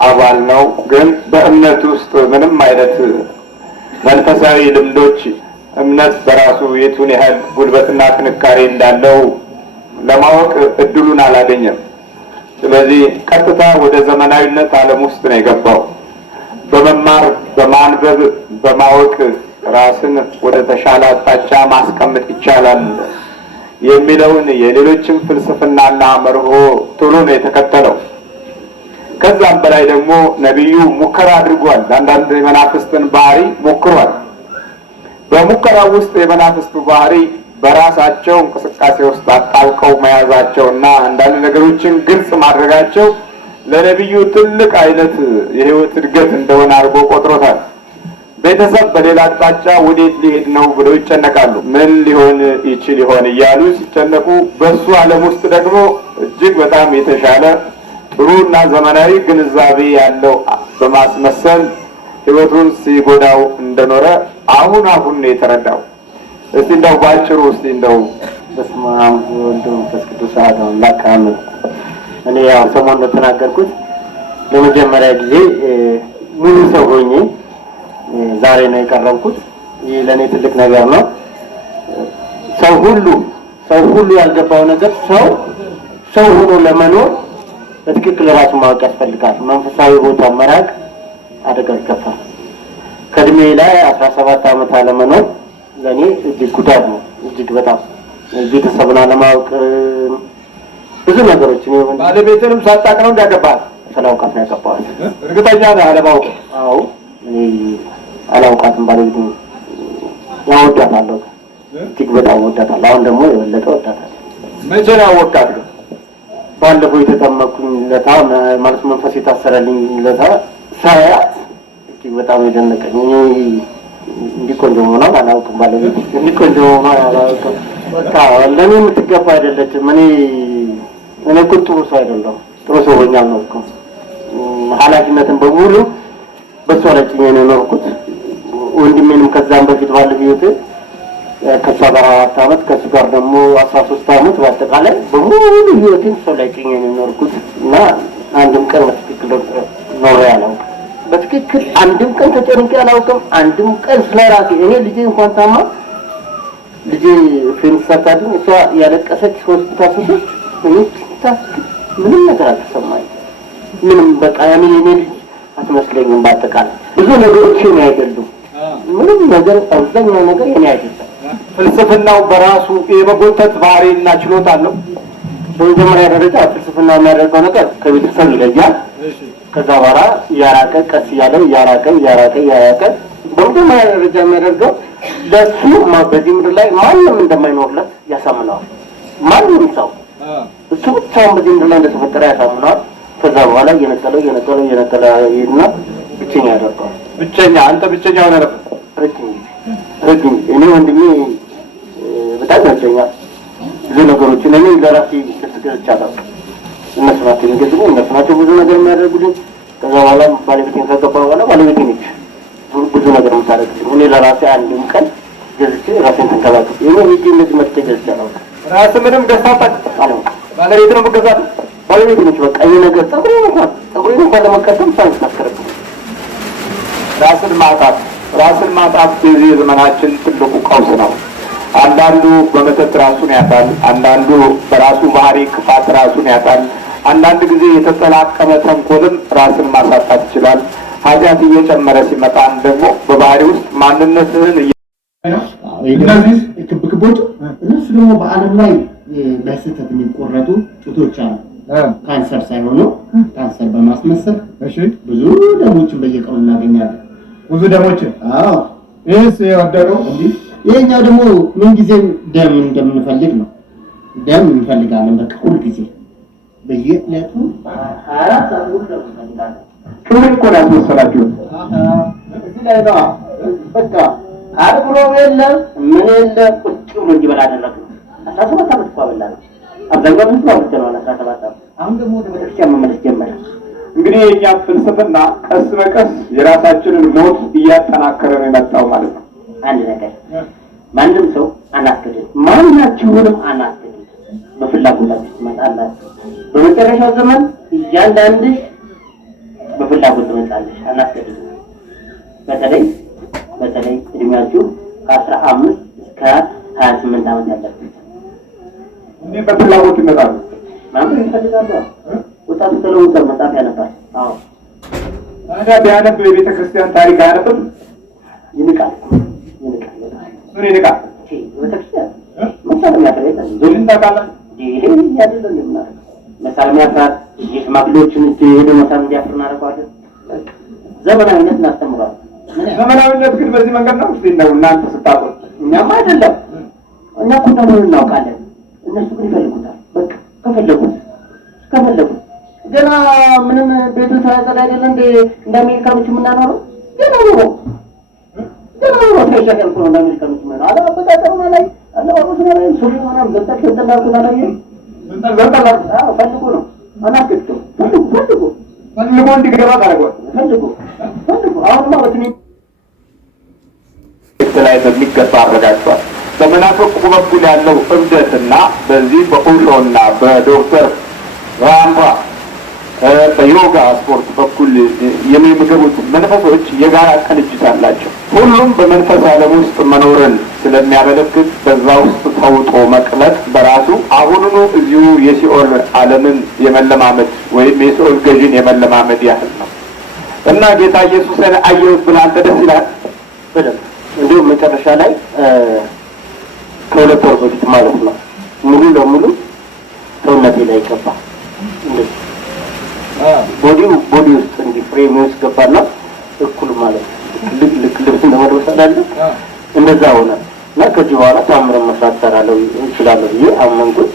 አባል ነው፣ ግን በእምነት ውስጥ ምንም አይነት መንፈሳዊ ልምዶች እምነት በራሱ የቱን ያህል ጉልበትና ጥንካሬ እንዳለው ለማወቅ እድሉን አላገኘም። ስለዚህ ቀጥታ ወደ ዘመናዊነት ዓለም ውስጥ ነው የገባው። በመማር በማንበብ በማወቅ ራስን ወደ ተሻለ አቅጣጫ ማስቀመጥ ይቻላል የሚለውን የሌሎችን ፍልስፍናና መርሆ ቶሎ ነው የተከተለው። ከዛም በላይ ደግሞ ነቢዩ ሙከራ አድርጓል። አንዳንድ የመናፍስትን ባህሪ ሞክሯል። በሙከራው ውስጥ የመናፍስቱ ባህሪ በራሳቸው እንቅስቃሴ ውስጥ አጣብቀው መያዛቸውና አንዳንድ ነገሮችን ግልጽ ማድረጋቸው ለነቢዩ ትልቅ አይነት የህይወት እድገት እንደሆነ አድርጎ ቆጥሮታል። ቤተሰብ በሌላ አቅጣጫ ወዴት ሊሄድ ነው ብለው ይጨነቃሉ። ምን ሊሆን ይችል ይሆን እያሉ ሲጨነቁ፣ በሱ ዓለም ውስጥ ደግሞ እጅግ በጣም የተሻለ ጥሩና ዘመናዊ ግንዛቤ ያለው በማስመሰል ህይወቱን ሲጎዳው እንደኖረ አሁን ነው የተረዳው። እስቲ እንደው ባጭሩ እስቲ እንደው በስመ አብ ወወልድ ወመንፈስ ቅዱስ አሐዱ አምላክ አሜን። እኔ ያው ሰሞኑን እንደተናገርኩት ለመጀመሪያ ጊዜ ሙሉ ሰው ሆኜ ዛሬ ነው የቀረብኩት። ይህ ለእኔ ትልቅ ነገር ነው። ሰው ሁሉ ያልገባው ነገር ሰው ሆኖ ለመኖር በትክክል ራሱ ማወቅ ያስፈልጋል። መንፈሳዊ ቦታ መራቅ አደጋ ይከፋል። ከእድሜ ላይ 17 ዓመት አለመኖር ለእኔ እጅግ ጉዳት ነው። እጅግ በጣም ቤተሰብን አለማወቅ ብዙ ነገሮችን ይሁን ባለቤትንም ሳታውቅ ነው እንዳገባህ ስላውቃት ነው ያገባኋት። እርግጠኛ ነህ አለማወቅ? አዎ እኔ አላውቃትም። ባለቤት ያወዳታለሁ፣ እጅግ በጣም ወዳታለሁ። አሁን ደግሞ የበለጠ ወዳታለሁ። መቼ ነው ያወቃት ግን? ባለፈው የተጠመኩኝ ለታ ማለት መንፈስ የታሰረልኝ ለታ ሳያት እጅግ በጣም የደነቀኝ። እንዲህ ቆንጆ መሆኗን አላውቅም። ባለቤት እንዲህ ቆንጆ መሆኗን አላውቅም። በቃ ለእኔ የምትገባ አይደለችም። እኔ እኮ ጥሩ ሰው አይደለሁም። ጥሩ ሰው ሆኜ አልኖርኩም። ኃላፊነትን በሙሉ በሷ ላይ ጭኜ ነው የኖርኩት። ወንድሜንም ከዛም በፊት ባለፈው ህይወቴ ከሷ ጋር 4 ዓመት ከሱ ጋር ደግሞ 13 ዓመት በአጠቃላይ በሙሉ ህይወቴን ሰው ላይ ጭኜ ነው የኖርኩት እና አንድም ቀን በትክክል ኖሬ አላውቅም። በትክክል አንድም ቀን ተጨንቄ አላውቅም። አንድም ቀን ስለራሴ እኔ ልጄ እንኳን ታማ ልጄ ፌንሳታድን እሷ ያለቀሰች ሆስፒታል ስትወስድ እኔ ምንም ነገር አልተሰማኝም። ምንም በቃ ያኔ የኔ ልጅ አትመስለኝም። በአጠቃላይ ብዙ ነገሮች የኔ አይደሉም። ምንም ነገር አብዛኛው ነገር የኔ አይደለም። ፍልስፍናው በራሱ የመጎተት ባህሪና ችሎታ አለው። በመጀመሪያ ደረጃ ፍልስፍና የሚያደርገው ነገር ከቤተሰብ ይለያል። ከዛ በኋላ እያራቀ ቀስ እያለ እያራቀ በመጀመሪያ ደረጃ የሚያደርገው ለሱ በዚህ ምድር ላይ ማንም እንደማይኖርለት ያሳምነዋል። ማንም ሰው እሱ ብቻውን በዚህ ምድር ላይ እንደተፈጠረ ያሳምነዋል። ከዛ በኋላ እየነጠለ ይሄድና ብቸኛ ያደርገዋል። አንተ ብቸኛ ሆነ ነበር ረጅም እኔ ወንድሜ በጣም ያጨኛል ብዙ ነገሮችን እኔ ለራሴ ልትገዝቻለሁ። እነሱ ናቸው የሚገዝሙ፣ እነሱ ናቸው ብዙ ነገር የሚያደርጉልኝ። ከዛ በኋላ ባለቤቴን ከገባ በኋላ ባለቤቴ ነች ብዙ ነገር የምታደርግልኝ። እኔ ለራሴ አንድም ቀን ገዝቼ ራሴን ተንከባከብ እኔ ሄጄ እንደዚህ መጥቼ ገዝቻለሁ። ራስህ ምንም ገዝተህ ባለቤት ነው የምትገዛት? ባለቤቴ ነች። በቃ ይሄ ነገር ፀጉሬን እንኳን ለመቀደም ሳንስታከረብ ራስን ማጣት የዚህ ዘመናችን ትልቁ ቀውስ ነው። አንዳንዱ በመተት ራሱን ያጣል፣ አንዳንዱ በራሱ ባህሪ ክፋት ራሱን ያጣል። አንዳንድ ጊዜ የተጠላቀመ ተንኮልም ራስን ማሳጣት ይችላል። ኃጢአት እየጨመረ ሲመጣም ደግሞ በባህሪ ውስጥ ማንነትህን እነዚህ ክብ ክቦች እነሱ ደግሞ በዓለም ላይ በስህተት የሚቆረጡ ጡቶች አሉ። ካንሰር ሳይሆኑ ካንሰር በማስመሰል ብዙ ደሞችን በየቀኑ እናገኛለን። ብዙ ደሞችን? አዎ። ይህስ የወደቀው እንዲህ ይሄኛው ደግሞ ምን ጊዜም ደም እንደምንፈልግ ነው። ደም እንፈልጋለን በቃ ሁሉ ጊዜ በየዕለቱ 24 ሰዓት ውስጥ እንፈልጋለን። ክብር እኮ ነው ያስመሰላችሁት። እዚህ ላይ ነው በቃ አርብሮ የለም ምን የለም ቁጭ ብሎ እንዲበላ አደረግነው። 17 ዓመት እኮ አበላን። አብዛኛው ብዙ ነው 17 ዓመት። አሁን ደግሞ ወደ ቤተክርስቲያን መመለስ ጀመረ። እንግዲህ የኛ ፍልስፍና ቀስ በቀስ የራሳችንን ሞት እያጠናከረ ነው የመጣው ማለት ነው። አንድ ነገር ማንም ሰው አናስገድድ፣ ማናችሁንም አናስገድድ። በፍላጎታችሁ ትመጣላችሁ። በመጨረሻው ዘመን እያንዳንድሽ በፍላጎት ትመጣለሽ። አናስገድድ። በተለይ እድሜያችሁ ከ15 እስከ 28 ዓመት ያለበት እንዴ በፍላጎት ይመጣሉ። ማንበብ ይፈልጋሉ። ወጣቱ ተለውጦ መጽሐፍ ያነባል። አዎ ታዲያ ቢያነብ የቤተ ክርስቲያን ታሪክ አያነብም? ይንቃል። ምን ይንቃል? ቤተክርስቲያን መሳለም ያፈራል። ዞልን ታውቃለህ? ይሄ ያደረገ ነው። መሳለም ያፈራል። የሽማግሌዎችን ሄዶ መሳለም እንዲያፈር እናደርገዋለን። ዘመናዊነት እናስተምራለን። ዘመናዊነት ግን በዚህ መንገድ ነው እስቲ እንደው እናንተ ስታውቁት። እኛማ አይደለም። እኛ እኮ እናውቃለን። እነሱ ግን ይፈልጉታል። በቃ ከፈለጉት ገና ምንም ቤቱን ሳያጸዳ አይደለ እንደ አሜሪካኖች የምናኖረው ገና ነው ሳይሻሻል እኮ ነው እንደ አሜሪካኖች የምናኖረው። አለመበጣጠሩና ላይ አለባበሱና ላይ ሱሪ ምናምን ዘንጠልኩት አላየህም? ፈልጉ ነው አናስገድም። ፈልጎ እንዲገባ ታደርገዋል። ፈልጉ አሁንማ በትንሽ ላይ በሚገባ አረጋግጧል። በመናፍቁ በኩል ያለው እብደትና በዚህ በኦሾና በዶክተር ራምባ በዮጋ ስፖርት በኩል የሚመገቡት መንፈሶች የጋራ ቅንጅት አላቸው። ሁሉም በመንፈስ ዓለም ውስጥ መኖርን ስለሚያመለክት በዛ ውስጥ ተውጦ መቅረት በራሱ አሁኑኑ እዚሁ የሲኦል ዓለምን የመለማመድ ወይም የሲኦል ገዥን የመለማመድ ያህል ነው እና ጌታ ኢየሱስን አየሁት ብለህ አንተ ደስ ይላል በደንብ እንዲሁም መጨረሻ ላይ ከሁለት ወር በፊት ማለት ነው ሙሉ ለሙሉ ሰውነቴ ላይ ገባ። እንደዚህ ቦዲ ውስጥ እንዲህ ፍሬም ውስጥ ገባና እኩል ማለት ልክ ልብስ እንደመልበስ አይደል እንደዛ ሆነ እና ከዚህ በኋላ ታምረን መስራት እችላለሁ ብዬ አመንኩት።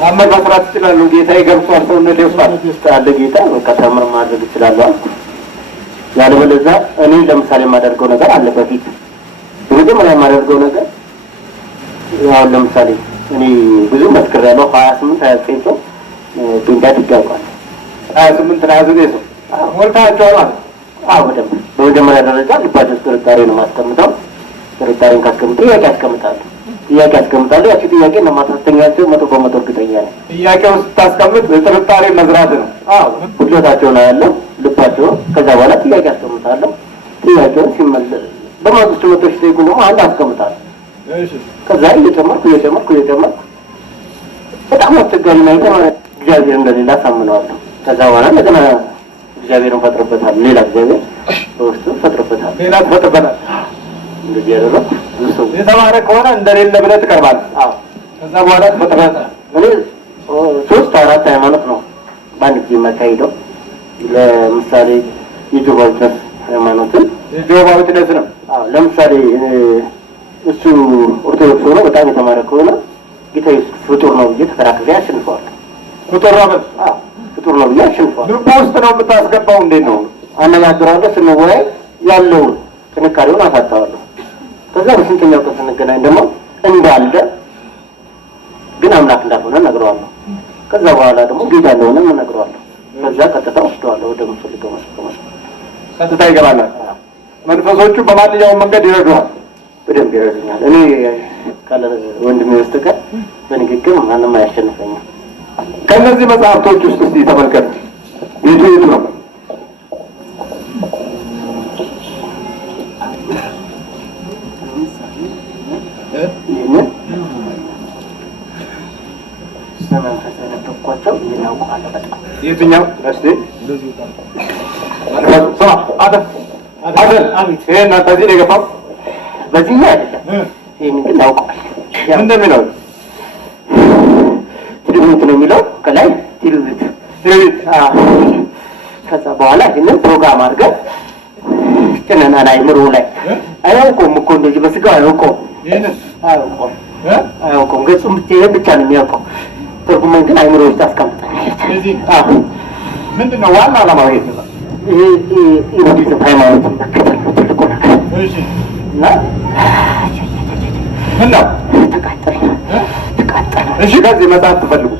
ታምር መስራት እችላለሁ፣ ጌታዬ ገብቷል ሰውነቴ ውስጥ ያለ ጌታ በቃ ታምር ማድረግ እችላለሁ አልኩ። ያለበለዚያ እኔ ለምሳሌ የማደርገው ነገር አለ። በፊት በመጀመሪያ የማደርገው ነገር አሁን ለምሳሌ እኔ ብዙ መስክሬያለሁ። 28-29 ሰው ድንጋይ ይጋባል። 28-29 ሰው ሞልታቸዋል ማለት ነው። አዎ በደንብ በመጀመሪያ ደረጃ ልባቸው ጥርጣሬ ነው የማስቀምጠው። ጥርጣሬን ካስቀምጠው ጥያቄ አስቀምጣለሁ። ያቺ ጥያቄ እንደማታስተኛቸው 100% እርግጠኛ ነኝ። ጥያቄውን ስታስቀምጥ ጥርጣሬ መዝራት ነው። አዎ ሁለታቸው ነው ያለው ልባቸው። ከዛ በኋላ ጥያቄ አስቀምጣለሁ። ጥያቄውን ሲመለስ በማግስቱ መጥተው ሲጠይቁ ደግሞ አንድ አስቀምጣለሁ። ከዛ እየጨመርኩ በጣም አስቸጋሪ ነገር እግዚአብሔር እንደሌላ ሳምነዋለሁ። ከዛ በኋላ እንደገና እግዚአብሔርን ፈጥሮበታል። ሌላ እግዚአብሔር በውስጡ ፈጥሮበታል። እንደዚህ ያደረኩ ሰው የተማረ ከሆነ እንደሌለ ብለህ ትቀርባለህ። አዎ ከዛ በኋላ ትፈጥራለህ። እኔ 3-4 ሃይማኖት ነው በአንድ ጊዜ የማካሂደው። ለምሳሌ የጆባ ዊትነስ ሃይማኖትን የጆባ ዊትነስ ነው። አዎ ለምሳሌ እሱ ኦርቶዶክስ ሆኖ በጣም የተማረ ከሆነ ጌታ ኢየሱስ ፍጡር ነው ብዬ ተከራክሬ አሸንፈዋለሁ። ፍጡር ነው ብዬ አሸንፈዋለሁ። ልብ ውስጥ ነው የምታስገባው። እንዴት ነው አነጋግረዋለሁ። ስንወያይ ያለውን ጥንካሬውን አሳጣዋለሁ። ከዛ በስንተኛው ቀን ስንገናኝ ደግሞ እንዳለ ግን አምላክ እንዳልሆነ እነግረዋለሁ። ከዛ በኋላ ደግሞ ጌታ እንደሆነ እነግረዋለሁ። ከዛ ቀጥታ ወስደዋለሁ ወደ ምፈልገው ቀጥታ ይገባል። መንፈሶቹ በማንኛውም መንገድ ይረዱሃል። በደንብ ይረዱኛል። እኔ ካለ ወንድሜ በስተቀር በንግግር ማንም አያሸንፈኝም። ከእነዚህ መጽሐፍቶች ውስጥ እስቲ ተመልከት። የቱ ነው? ዘመን ከተነጠቋቸው ይናውቃለ። በጣም የትኛው? እስቲ ይሄን በዚህ ነው የገባው። በዚህኛ አይደለም። ይህን ግን ያውቀዋል። እንደሚለው ትሪቡት ነው የሚለው ከላይ ትሪቡት። ከዛ በኋላ ይህንን ፕሮግራም አድርገን ጭነናል አይምሮ ላይ። አያውቀውም እኮ እንደዚህ በስጋው አያውቀውም። አያውቀውም። ገጹን ብቻ ነው የሚያውቀው። ትርጉምን ግን አይምሮ ውስጥ አስቀምጠናል። ምንድን ነው ዋና ዓላማው? ይሄ የቡዲዝም ሃይማኖትን መከተል ነው ትልቁ ነገር እና ምን ነው ተቃጠለ። እሺ ከዚህ መጽሐፍ ትፈልጉ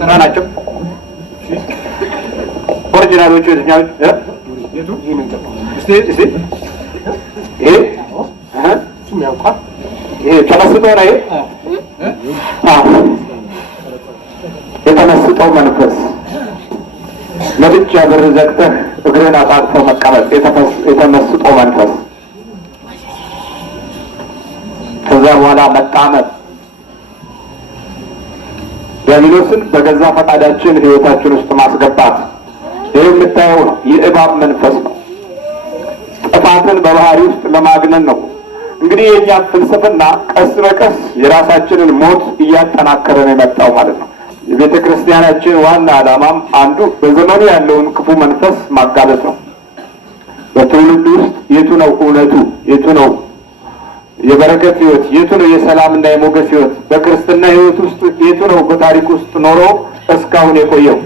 ተራ ናቸው። ኦሪጂናሎቹ የትኛው? ይሄ ተመስጦ ነው። የተመስጠው መንፈስ ለብቻ በር ዘግተህ እግርን አጣጥፈው መቀመጥ የተመስጦ መንፈስ። ከዛ በኋላ መጣመም ዲያብሎስን በገዛ ፈቃዳችን ህይወታችን ውስጥ ማስገባት። ይህ የምታየው ነው የእባብ መንፈስ ነው። ጥፋትን በባህሪ ውስጥ ለማግነን ነው። እንግዲህ የእኛ ፍልስፍና ቀስ በቀስ የራሳችንን ሞት እያጠናከረ ነው የመጣው ማለት ነው። የቤተ ክርስቲያናችን ዋና ዓላማም አንዱ በዘመኑ ያለውን ክፉ መንፈስ ማጋለጥ ነው። በትውልድ ውስጥ የቱ ነው እውነቱ፣ የቱ ነው የበረከት ህይወት፣ የቱ ነው የሰላምና የሞገስ ህይወት፣ በክርስትና ህይወት ውስጥ የቱ ነው በታሪክ ውስጥ ኖሮ እስካሁን የቆየው፣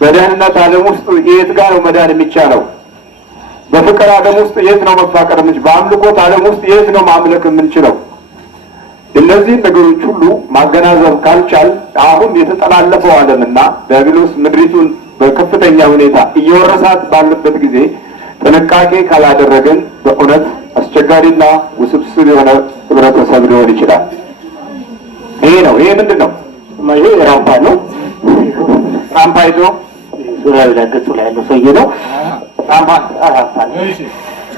በደህንነት ዓለም ውስጥ የት ጋር ነው መዳን የሚቻለው፣ በፍቅር ዓለም ውስጥ የት ነው መፋቀር የምንችለው፣ በአምልኮት ዓለም ውስጥ የት ነው ማምለክ የምንችለው። እነዚህ ነገሮች ሁሉ ማገናዘብ ካልቻል አሁን የተጠላለፈው ዓለምና ዲያብሎስ ምድሪቱን በከፍተኛ ሁኔታ እየወረሳት ባለበት ጊዜ ጥንቃቄ ካላደረግን በእውነት አስቸጋሪና ውስብስብ የሆነ ህብረተሰብ ሊሆን ይችላል። ይሄ ነው። ይሄ ምንድን ነው? ይሄ ራምፓ ነው። ራምፓ ይዞ ዙሪያው ላይ ገጹ ላይ ያለው ሰውዬ ነው። ራምፓ ነው።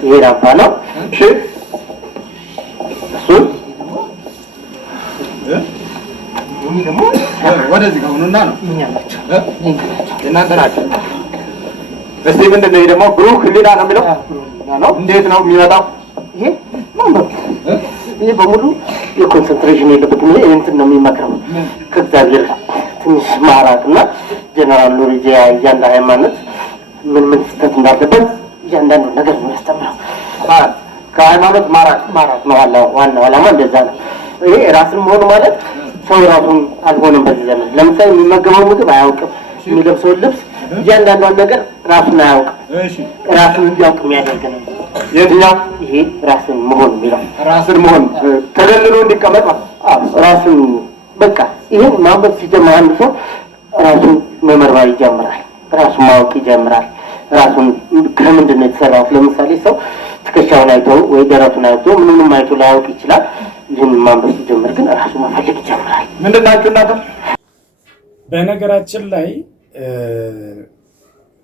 ይሄ ራምፓ ነው። እሺ እሱ ደግሞ ወደዚህ ከሆኑና ነው እናንተ ናቸው። እስቲ ምንድን ነው? ይሄ ደግሞ ብሩህ ህሊና ነው የሚለው ነው። እንዴት ነው የሚመጣው? ይሄ ማንበብ ይሄ በሙሉ የኮንሰንትሬሽን የለበትም። ይሄ እንትን ነው የሚመክረው ከእግዚአብሔር ትንሽ ማራቅና ጀነራል ኖሌጅ እያንዳንዱ ሃይማኖት ምን ስህተት እንዳለበት እያንዳንዱ ነገር ነው ያስተምረው። ከሃይማኖት ማራቅ ነው ዋናው ዓላማ። እንደዛ ነው። ይሄ ራስን መሆኑ ማለት ሰው ራሱን አልሆነም። በዚህ ዘመን ለምሳሌ የሚመገበው ምግብ አያውቅም፣ የሚለብሰውን ልብስ እያንዳንዷን ነገር ራሱን አያውቅም። ራሱን እንዲያውቅ የሚያደርግ ነው። የትኛው? ይሄ ራስን መሆን የሚለው ራስን መሆን ተደልሎ እንዲቀመጥ ራስን በቃ ይህን ማንበብ ሲጀምር አንድ ሰው ራሱን መመርመር ይጀምራል። ራሱን ማወቅ ይጀምራል። ራሱን ከምንድን ነው የተሰራው? ለምሳሌ ሰው ትከሻውን አይቶ ወይ ደረቱን አይቶ ምንም አይቶ ላያውቅ ይችላል። ይህን ማንበብ ሲጀምር ግን ራሱ መፈለግ ይጀምራል። ምንድን ናችሁ እናንተ? በነገራችን ላይ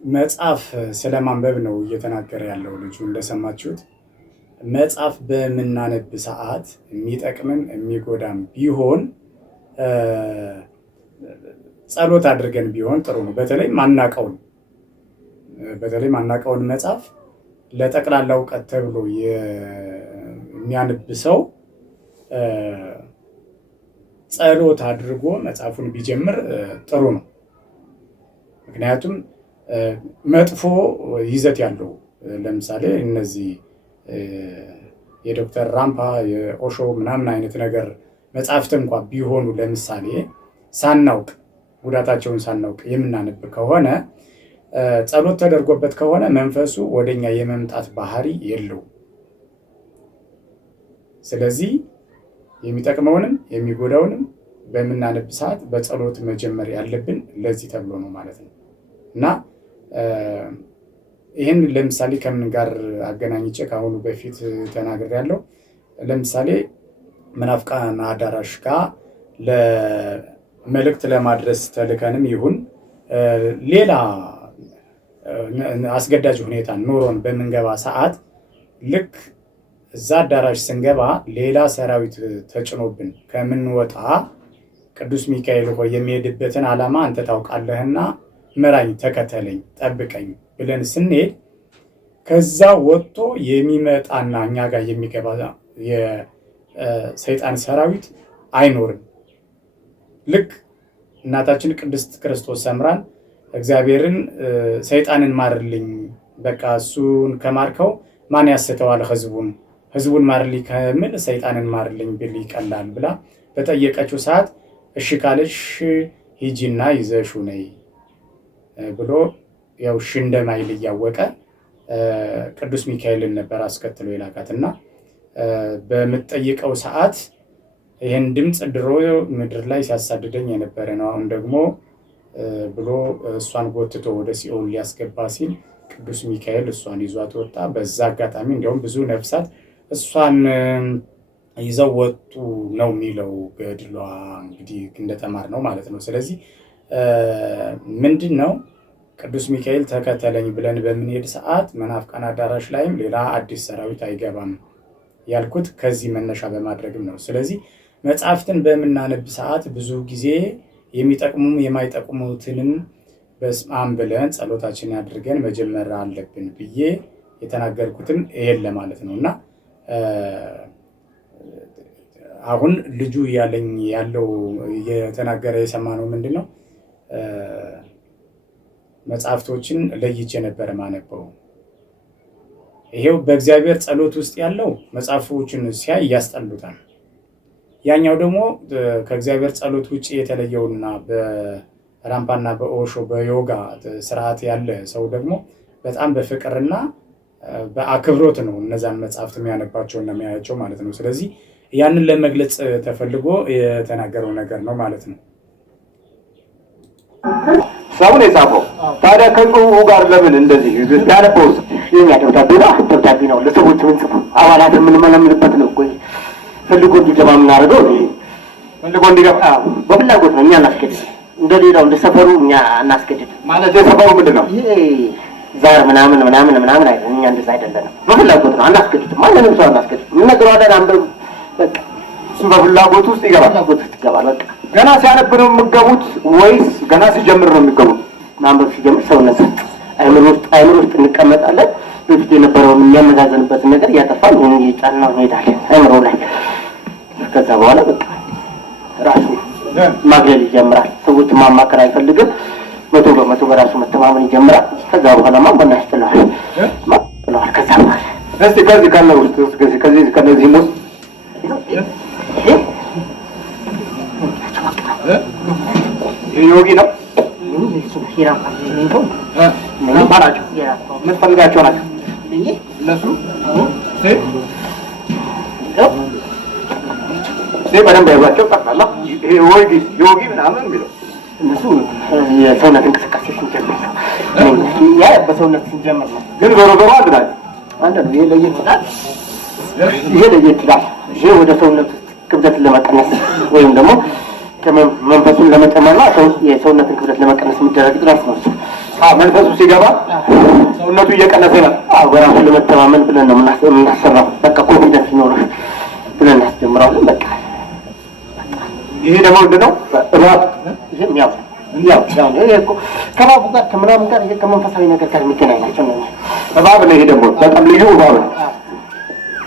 መጽሐፍ ስለማንበብ ነው እየተናገረ ያለው ልጁ። እንደሰማችሁት መጽሐፍ በምናነብ ሰዓት የሚጠቅምን የሚጎዳም ቢሆን ጸሎት አድርገን ቢሆን ጥሩ ነው። በተለይ ማናቀውን መጽሐፍ ለጠቅላላ እውቀት ተብሎ የሚያነብ ሰው ጸሎት አድርጎ መጽሐፉን ቢጀምር ጥሩ ነው። ምክንያቱም መጥፎ ይዘት ያለው ለምሳሌ እነዚህ የዶክተር ራምፓ የኦሾ ምናምን አይነት ነገር መጽሐፍት እንኳ ቢሆኑ ለምሳሌ ሳናውቅ ጉዳታቸውን ሳናውቅ የምናነብ ከሆነ ጸሎት ተደርጎበት ከሆነ መንፈሱ ወደኛ የመምጣት ባህሪ የለውም። ስለዚህ የሚጠቅመውንም የሚጎዳውንም በምናነብ ሰዓት በጸሎት መጀመር ያለብን ለዚህ ተብሎ ነው ማለት ነው። እና ይህን ለምሳሌ ከምን ጋር አገናኝቼ ከአሁኑ በፊት ተናግሬያለሁ። ለምሳሌ መናፍቃን አዳራሽ ጋር ለመልእክት ለማድረስ ተልከንም ይሁን ሌላ አስገዳጅ ሁኔታ ኖሮን በምንገባ ሰዓት ልክ እዛ አዳራሽ ስንገባ ሌላ ሰራዊት ተጭኖብን ከምንወጣ ቅዱስ ሚካኤል ሆይ የሚሄድበትን ዓላማ አንተ ታውቃለህና ምራኝ፣ ተከተለኝ፣ ጠብቀኝ ብለን ስንሄድ ከዛ ወጥቶ የሚመጣና እኛ ጋር የሚገባ የሰይጣን ሰራዊት አይኖርም። ልክ እናታችን ቅድስት ክርስቶስ ሰምራን እግዚአብሔርን ሰይጣንን ማርልኝ፣ በቃ እሱን ከማርከው ማን ያስተዋል ህዝቡን ማርልኝ ከምል ሰይጣንን ማርልኝ ብል ይቀላል ብላ በጠየቀችው ሰዓት እሺ ካለሽ ሂጂና ይዘሹ ነይ ብሎ ያው እሺ እንደማይል እያወቀ ቅዱስ ሚካኤልን ነበር አስከትሎ የላካትና በምትጠይቀው ሰዓት ይህን ድምፅ ድሮ ምድር ላይ ሲያሳድደኝ የነበረ ነው፣ አሁን ደግሞ ብሎ እሷን ጎትቶ ወደ ሲኦል ሊያስገባ ሲል ቅዱስ ሚካኤል እሷን ይዟት ወጣ። በዛ አጋጣሚ እንዲያውም ብዙ ነፍሳት እሷን ይዘው ወጡ ነው የሚለው ገድሏ፣ እንግዲህ እንደተማር ነው ማለት ነው። ስለዚህ ምንድን ነው ቅዱስ ሚካኤል ተከተለኝ ብለን በምንሄድ ሰዓት መናፍቃን አዳራሽ ላይም ሌላ አዲስ ሰራዊት አይገባም ያልኩት ከዚህ መነሻ በማድረግም ነው። ስለዚህ መጽሐፍትን በምናነብ ሰዓት ብዙ ጊዜ የሚጠቅሙም የማይጠቅሙትንም በስመ አብ ብለን ጸሎታችንን አድርገን መጀመር አለብን ብዬ የተናገርኩትም ይሄን ለማለት ነው እና አሁን ልጁ ያለኝ ያለው የተናገረ የሰማነው ምንድን ነው? መጽሐፍቶችን ለይቼ ነበር ማነበው። ይሄው በእግዚአብሔር ጸሎት ውስጥ ያለው መጽሐፎችን ሲያይ ያስጠሉታል። ያኛው ደግሞ ከእግዚአብሔር ጸሎት ውጭ የተለየውና በራምፓና በኦሾ በዮጋ ስርዓት ያለ ሰው ደግሞ በጣም በፍቅርና በአክብሮት ነው እነዛን መጽሐፍት የሚያነባቸውና የሚያያቸው ማለት ነው። ስለዚህ ያንን ለመግለጽ ተፈልጎ የተናገረው ነገር ነው ማለት ነው። ሰውን የጻፈው ታዲያ ከጽሁፉ ጋር ለምን እንደዚህ ያነበው? የኛ ደብዳቤ ነው ለሰዎች ምን ጽፉ አባላት የምንመለምልበት ነው። ቆይ ፈልጎ እንዲገባ የምናደርገው ፈልጎ እንዲገባ በፍላጎት ነው። እኛ እናስገድድ፣ እንደሌላው እንደ ሰፈሩ እኛ እናስገድድ። ማለት የሰፈሩ ምንድን ነው? ይሄ ዛር ምናምን አይደለም። እኛ እንደዛ አይደለንም። በፍላጎት ነው። አናስገድድም። ማንንም ሰው አናስገድድ። የምንነግረዋለን አንበብ በቃ እሱ በፍላጎት ውስጥ ይገባል። ፍላጎት ውስጥ ይገባል። በቃ ገና ሲያነብ ነው የምትገቡት ወይስ ገና ሲጀምር ነው የሚገቡት? ማንበብ ሲጀምር ሰውነት አይምሮ ውስጥ እንቀመጣለን። በፊት የነበረውን የሚያመዛዘንበትን ነገር እያጠፋን ይህን እየጫንነው እንሄዳለን አይምሮ ላይ። ከዛ በኋላ በቃ ራሱ ማግለል ይጀምራል። ሰዎችን ማማከር አይፈልግም። 100% በራሱ መተማመን ይጀምራል። ከዛ በኋላ ማን ያስጥለዋል? ከዛ በኋላ እስቲ ከዚህ ካለው ውስጥ ከዚህ ከነዚህ ውስጥ ዮጊ ነው የምትፈልጋቸው ናቸው እነሱ በደንብ ያዟቸው። ጠቅላላ ይሄ ዮጊ ምናምን የሚለው እነሱ የሰውነት እንቅስቃሴ ስንጀምር ነው። ያ በሰውነት ስንጀምር ነው። ግን ዞሮ ዞሮ አንድ ነው። ይሄ ለየት ይላል። ይሄ ወደ ሰውነት ክብደትን ለመቀነስ ወይም ደግሞ መንፈሱን ለመጨመርና የሰውነትን ክብደት ለመቀነስ የሚደረግ ጥረት ነው። መንፈሱ ሲገባ ሰውነቱ እየቀነሰ ነው። በራሱ ለመተማመን ብለን ነው የምናሰራው። በቃ ኮንፊደንስ ይኖርህ ብለን እናስጀምራለን። በቃ ይሄ ደግሞ ምንድን ነው? እባብ። ይሄም ያው ከባቡ ጋር ከምናምን ጋር ይሄ ከመንፈሳዊ ነገር ጋር የሚገናኝ ናቸው። እባብ ነው። ይሄ ደግሞ በጣም ልዩ እባብ ነው።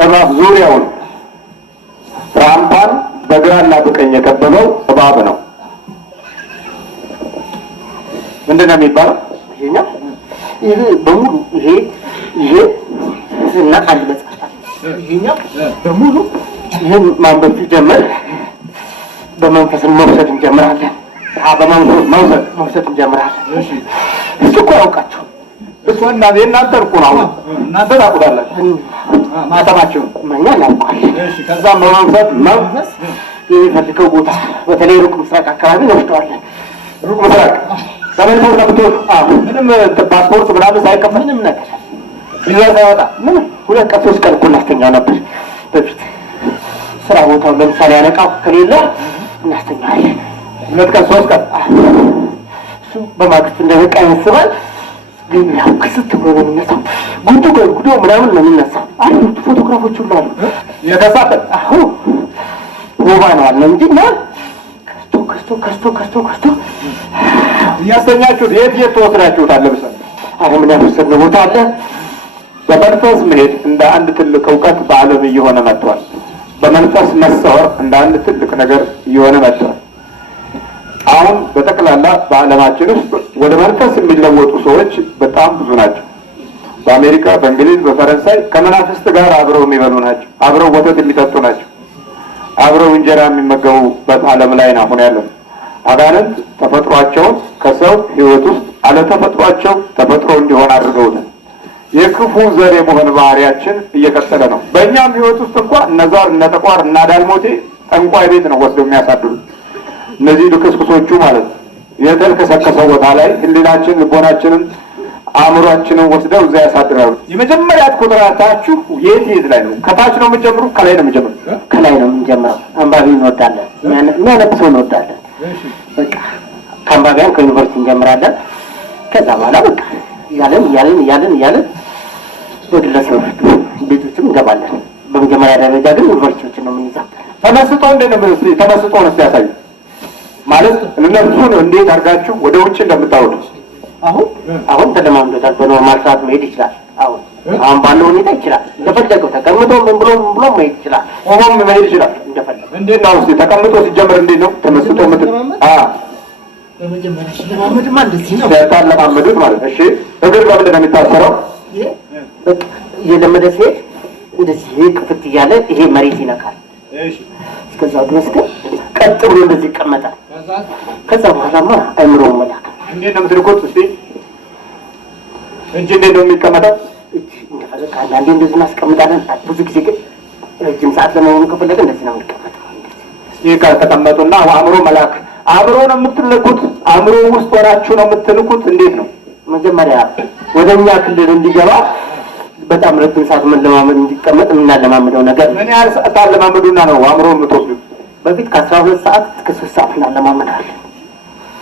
እባብ ዙሪያውን ራምፓን በግራና በቀኝ የከበበው እባብ ነው። ምንድን ነው የሚባለው? ይሄ በሙሉ ይሄ እና አንድ መጽሐፍ ይሄኛው በሙሉ ይሄን ማንበብ ሲጀምር በመንፈስን መውሰድ እንጀምራለን። መውሰድ እንጀምራለን። እሱ እኮ ያውቃቸው እሱ የእናንተ እኮ ነው። አሁን እናንተ ታውቁታላችሁ ማተማቸውን እኛ እናውቃለን። ከዛም በመንፈስ የሚፈልገው ቦታ በተለይ ሩቅ ምስራቅ አካባቢ እንወስደዋለን። ሩቅ ምስራቅ በመንፈስ ለምትወጡ ምንም ፓስፖርት ምናምን ሳይከፈል ምንም ነገር ቪዛ ሳይወጣ ምንም 2 ቀን 3 ቀን እኮ እናስተኛው ነበር በፊት። ስራ ቦታው ለምሳሌ አለቃው ከሌለ እናስተኛዋለን 2 ቀን 3 ቀን። እሱ በማግስት እንደበቃ ያስባል። ግን ያው ክስት ብሎ ነው የሚነሳው። ጉዶ ምናምን ነው የሚነሳው። አሉ ፎቶግራፎች ሁሉ አሉ። የተሳተ አዎ ወባ ነው አለ እንጂ እና ከስቶ እያስተኛችሁት የት ተወስዳችሁታል? ለምሳሌ አሁን ምን ያወሰድነው ቦታ አለ። በመንፈስ መሄድ እንደ አንድ ትልቅ እውቀት በዓለም እየሆነ መጥቷል። በመንፈስ መሰወር እንደ አንድ ትልቅ ነገር እየሆነ መጥቷል። አሁን በጠቅላላ በዓለማችን ውስጥ ወደ መንፈስ የሚለወጡ ሰዎች በጣም ብዙ ናቸው። በአሜሪካ፣ በእንግሊዝ፣ በፈረንሳይ ከመናፍስት ጋር አብረው የሚበሉ ናቸው። አብረው ወተት የሚጠጡ ናቸው። አብረው እንጀራ የሚመገቡበት ዓለም ላይ ነው አሁን ያለው። አጋንንት ተፈጥሯቸውን ከሰው ሕይወት ውስጥ አለተፈጥሯቸው ተፈጥሮ እንዲሆን አድርገውታል። የክፉ ዘር የመሆን ባህሪያችን እየቀጠለ ነው። በእኛም ሕይወት ውስጥ እንኳን እነዛር እነ ጠቋር እና ዳልሞቴ ጠንቋይ ቤት ነው ወስደው የሚያሳድሩ እነዚህ ልክስክሶቹ ማለት ነው። የተልከሰከሰ ቦታ ላይ ህሊናችን፣ ልቦናችንን፣ አእምሯችንን ወስደው እዛ ያሳድራሉ። የመጀመሪያ ትኩረታችሁ የት ላይ ነው? ከታች ነው የምንጀምሩ? ከላይ ነው የምንጀምሩ? ከላይ ነው የምንጀምረው። አንባቢ እንወዳለን፣ የሚያነብሰው እንወዳለን። በቃ ከአንባቢያን ከዩኒቨርሲቲ እንጀምራለን። ከዛ በኋላ በቃ እያለን በግለሰብ ቤቶችም እንገባለን። በመጀመሪያ ደረጃ ግን ዩኒቨርሲቲዎችን ነው የምንይዛው። ተመስጦ እንዴት ነው? ተመስጦን እስኪ ያሳዩ። ማለት እነሱን እንዴት አድርጋችሁ ወደ ውጭ እንደምታወጡ አሁን ተለማምዶታል። በኖርማል ሰዓት መሄድ ይችላል። አሁን ባለው ሁኔታ ይችላል። እንደፈለገው ተቀምጦ ምን ብሎ መሄድ ይችላል። ቆሞም መሄድ ይችላል። እንደፈለገው እንዴት ነው እስኪ ተቀምጦ ሲጀምር እንዴት ነው ተመስጦ በመጀመሪያ ሲለማመድማ እንደዚህ ነው ሲያለማመዱት ማለት ነው። እሺ እግር በምንድን ነው የሚታሰረው? እየለመደ ሲሄድ እንደዚህ ክፍት እያለ ይሄ መሬት ይነካል። እስከዛ ድረስ ግን ቀጥ ብሎ እንደዚህ ይቀመጣል። ከዛ በኋላማ አይምሮውን መላክ። እንዴት ነው የምትልኩት? እስኪ እጅ እንዴት ነው የሚቀመጠው? እንደፈለግ አንዳንዴ እንደዚህ እናስቀምጣለን። ብዙ ጊዜ ግን ረጅም ሰዓት ለመሆኑ ከፈለገ እንደዚህ ነው የሚቀመጠው። ይህ ከተቀመጡና አእምሮ መላክ። አእምሮ ነው የምትልኩት? አእምሮ ውስጥ ሆናችሁ ነው የምትልኩት? እንዴት ነው? መጀመሪያ ወደኛ ክልል እንዲገባ በጣም ረጅም ሰዓት መለማመድ እንዲቀመጥ የምናለማምደው ነገር። ምን ያህል ሰዓት ታለማመዱና ነው አእምሮ የምትወስዱት? በፊት ከ12 ሰዓት እስከ 3 ሰዓት እናለማመዳለን።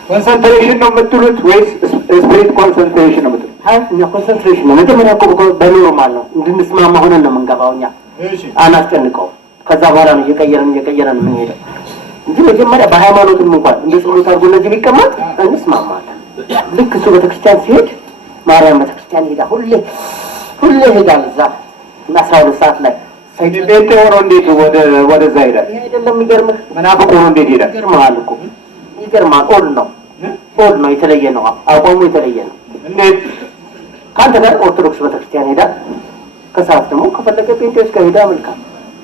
ኮንሰንትሬሽን ነው የምትሉት ወይስ ስፒሪት ኮንሰንትሬሽን ነው የምትሉት? እኛ ኮንሰንትሬሽን ነው። መጀመሪያ እኮ በኖርማል ነው እንድንስማማ ሆነን ነው የምንገባው። እኛ አናስጨንቀው። ከዛ በኋላ ነው እየቀየረን የምንሄደው እንጂ መጀመሪያ በሃይማኖትም እንኳን እንደ ጸሎት አድርጎ እንደዚህ ቢቀመጥ እንስማማለን። ልክ እሱ ቤተክርስቲያን ሲሄድ ማርያም ቤተክርስቲያን ሄዳ ሁሌ ሄዳል። እዛ 12 ሰዓት ላይ ቤት ሆኖ እንዴት ወደዛ ሄዳል? ይሄ አይደለም የሚገርምህ? መናፍቅ ሆኖ እንዴት ሄዳል? ይገርምሃል እኮ ይገርምሃል። ኦል ነው የተለየ ነው። አቋሙ የተለየ ነው። እንዴት? ከአንተ ጋር ኦርቶዶክስ ቤተክርስቲያን ሄዳ ከሰዓት ደግሞ ከፈለገ ጴንጤዎች ጋር ሄዳ መልካም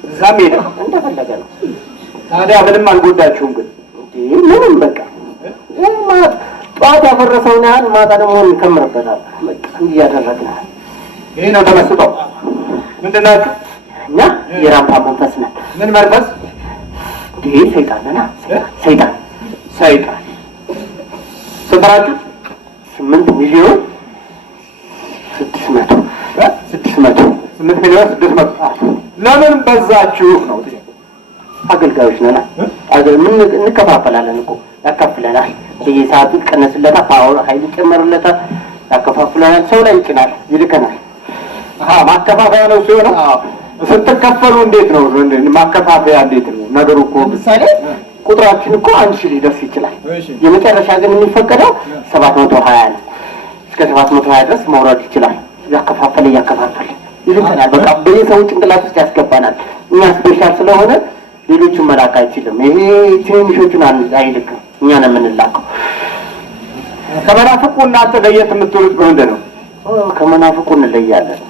እዛም ሄዳ እንደፈለገ ነው። ታዲያ ምንም አልጎዳችሁም? ግን ምንም በቃ ጠዋት ያፈረሰውን ያህል ማታ ደግሞ እንከምርበታል። በቃ እያደረግን ይሄ ነው ተመስጠው። ምንድን ናችሁ? እኛ የራምፓ መንፈስ ነን። ምን መንፈስ? ይህ ሰይጣን ነና። ሰይጣን ስንት ናችሁ? 8 ሚሊዮን 600 8 ሚሊዮን 600 ለምን በዛችሁ ነው? አገልጋዮች ነና። እንከፋፈላለን እኮ ያካፍለናል። በየሰዓቱ ይቀነስለታል፣ ፓወር ኃይል ይጨመርለታል፣ ያከፋፍለናል። ሰው ላይ ይጭናል፣ ይልከናል። ማከፋፈያ ነው ሲሆነው። ስትከፈሉ እንዴት ነው ማከፋፈያ? እንዴት ነው ነገሩ? እኮ ለምሳሌ ቁጥራችን እኮ 1000 ሊደርስ ይችላል። የመጨረሻ ግን የሚፈቀደው 720 ነው። እስከ 720 ድረስ መውረድ ይችላል። ያከፋፈለ ይልከናል። በቃ በየሰው ጭንቅላት ውስጥ ያስገባናል። እኛ ስፔሻል ስለሆነ ሌሎችን መላክ አይችልም። ይሄ ትንሾቹን አይልክም፣ እኛ ነው የምንላከው። ከመናፍቁ እናንተ ለየት የምትሉት ምንድን ነው? ከመናፍቁ እንለያለን።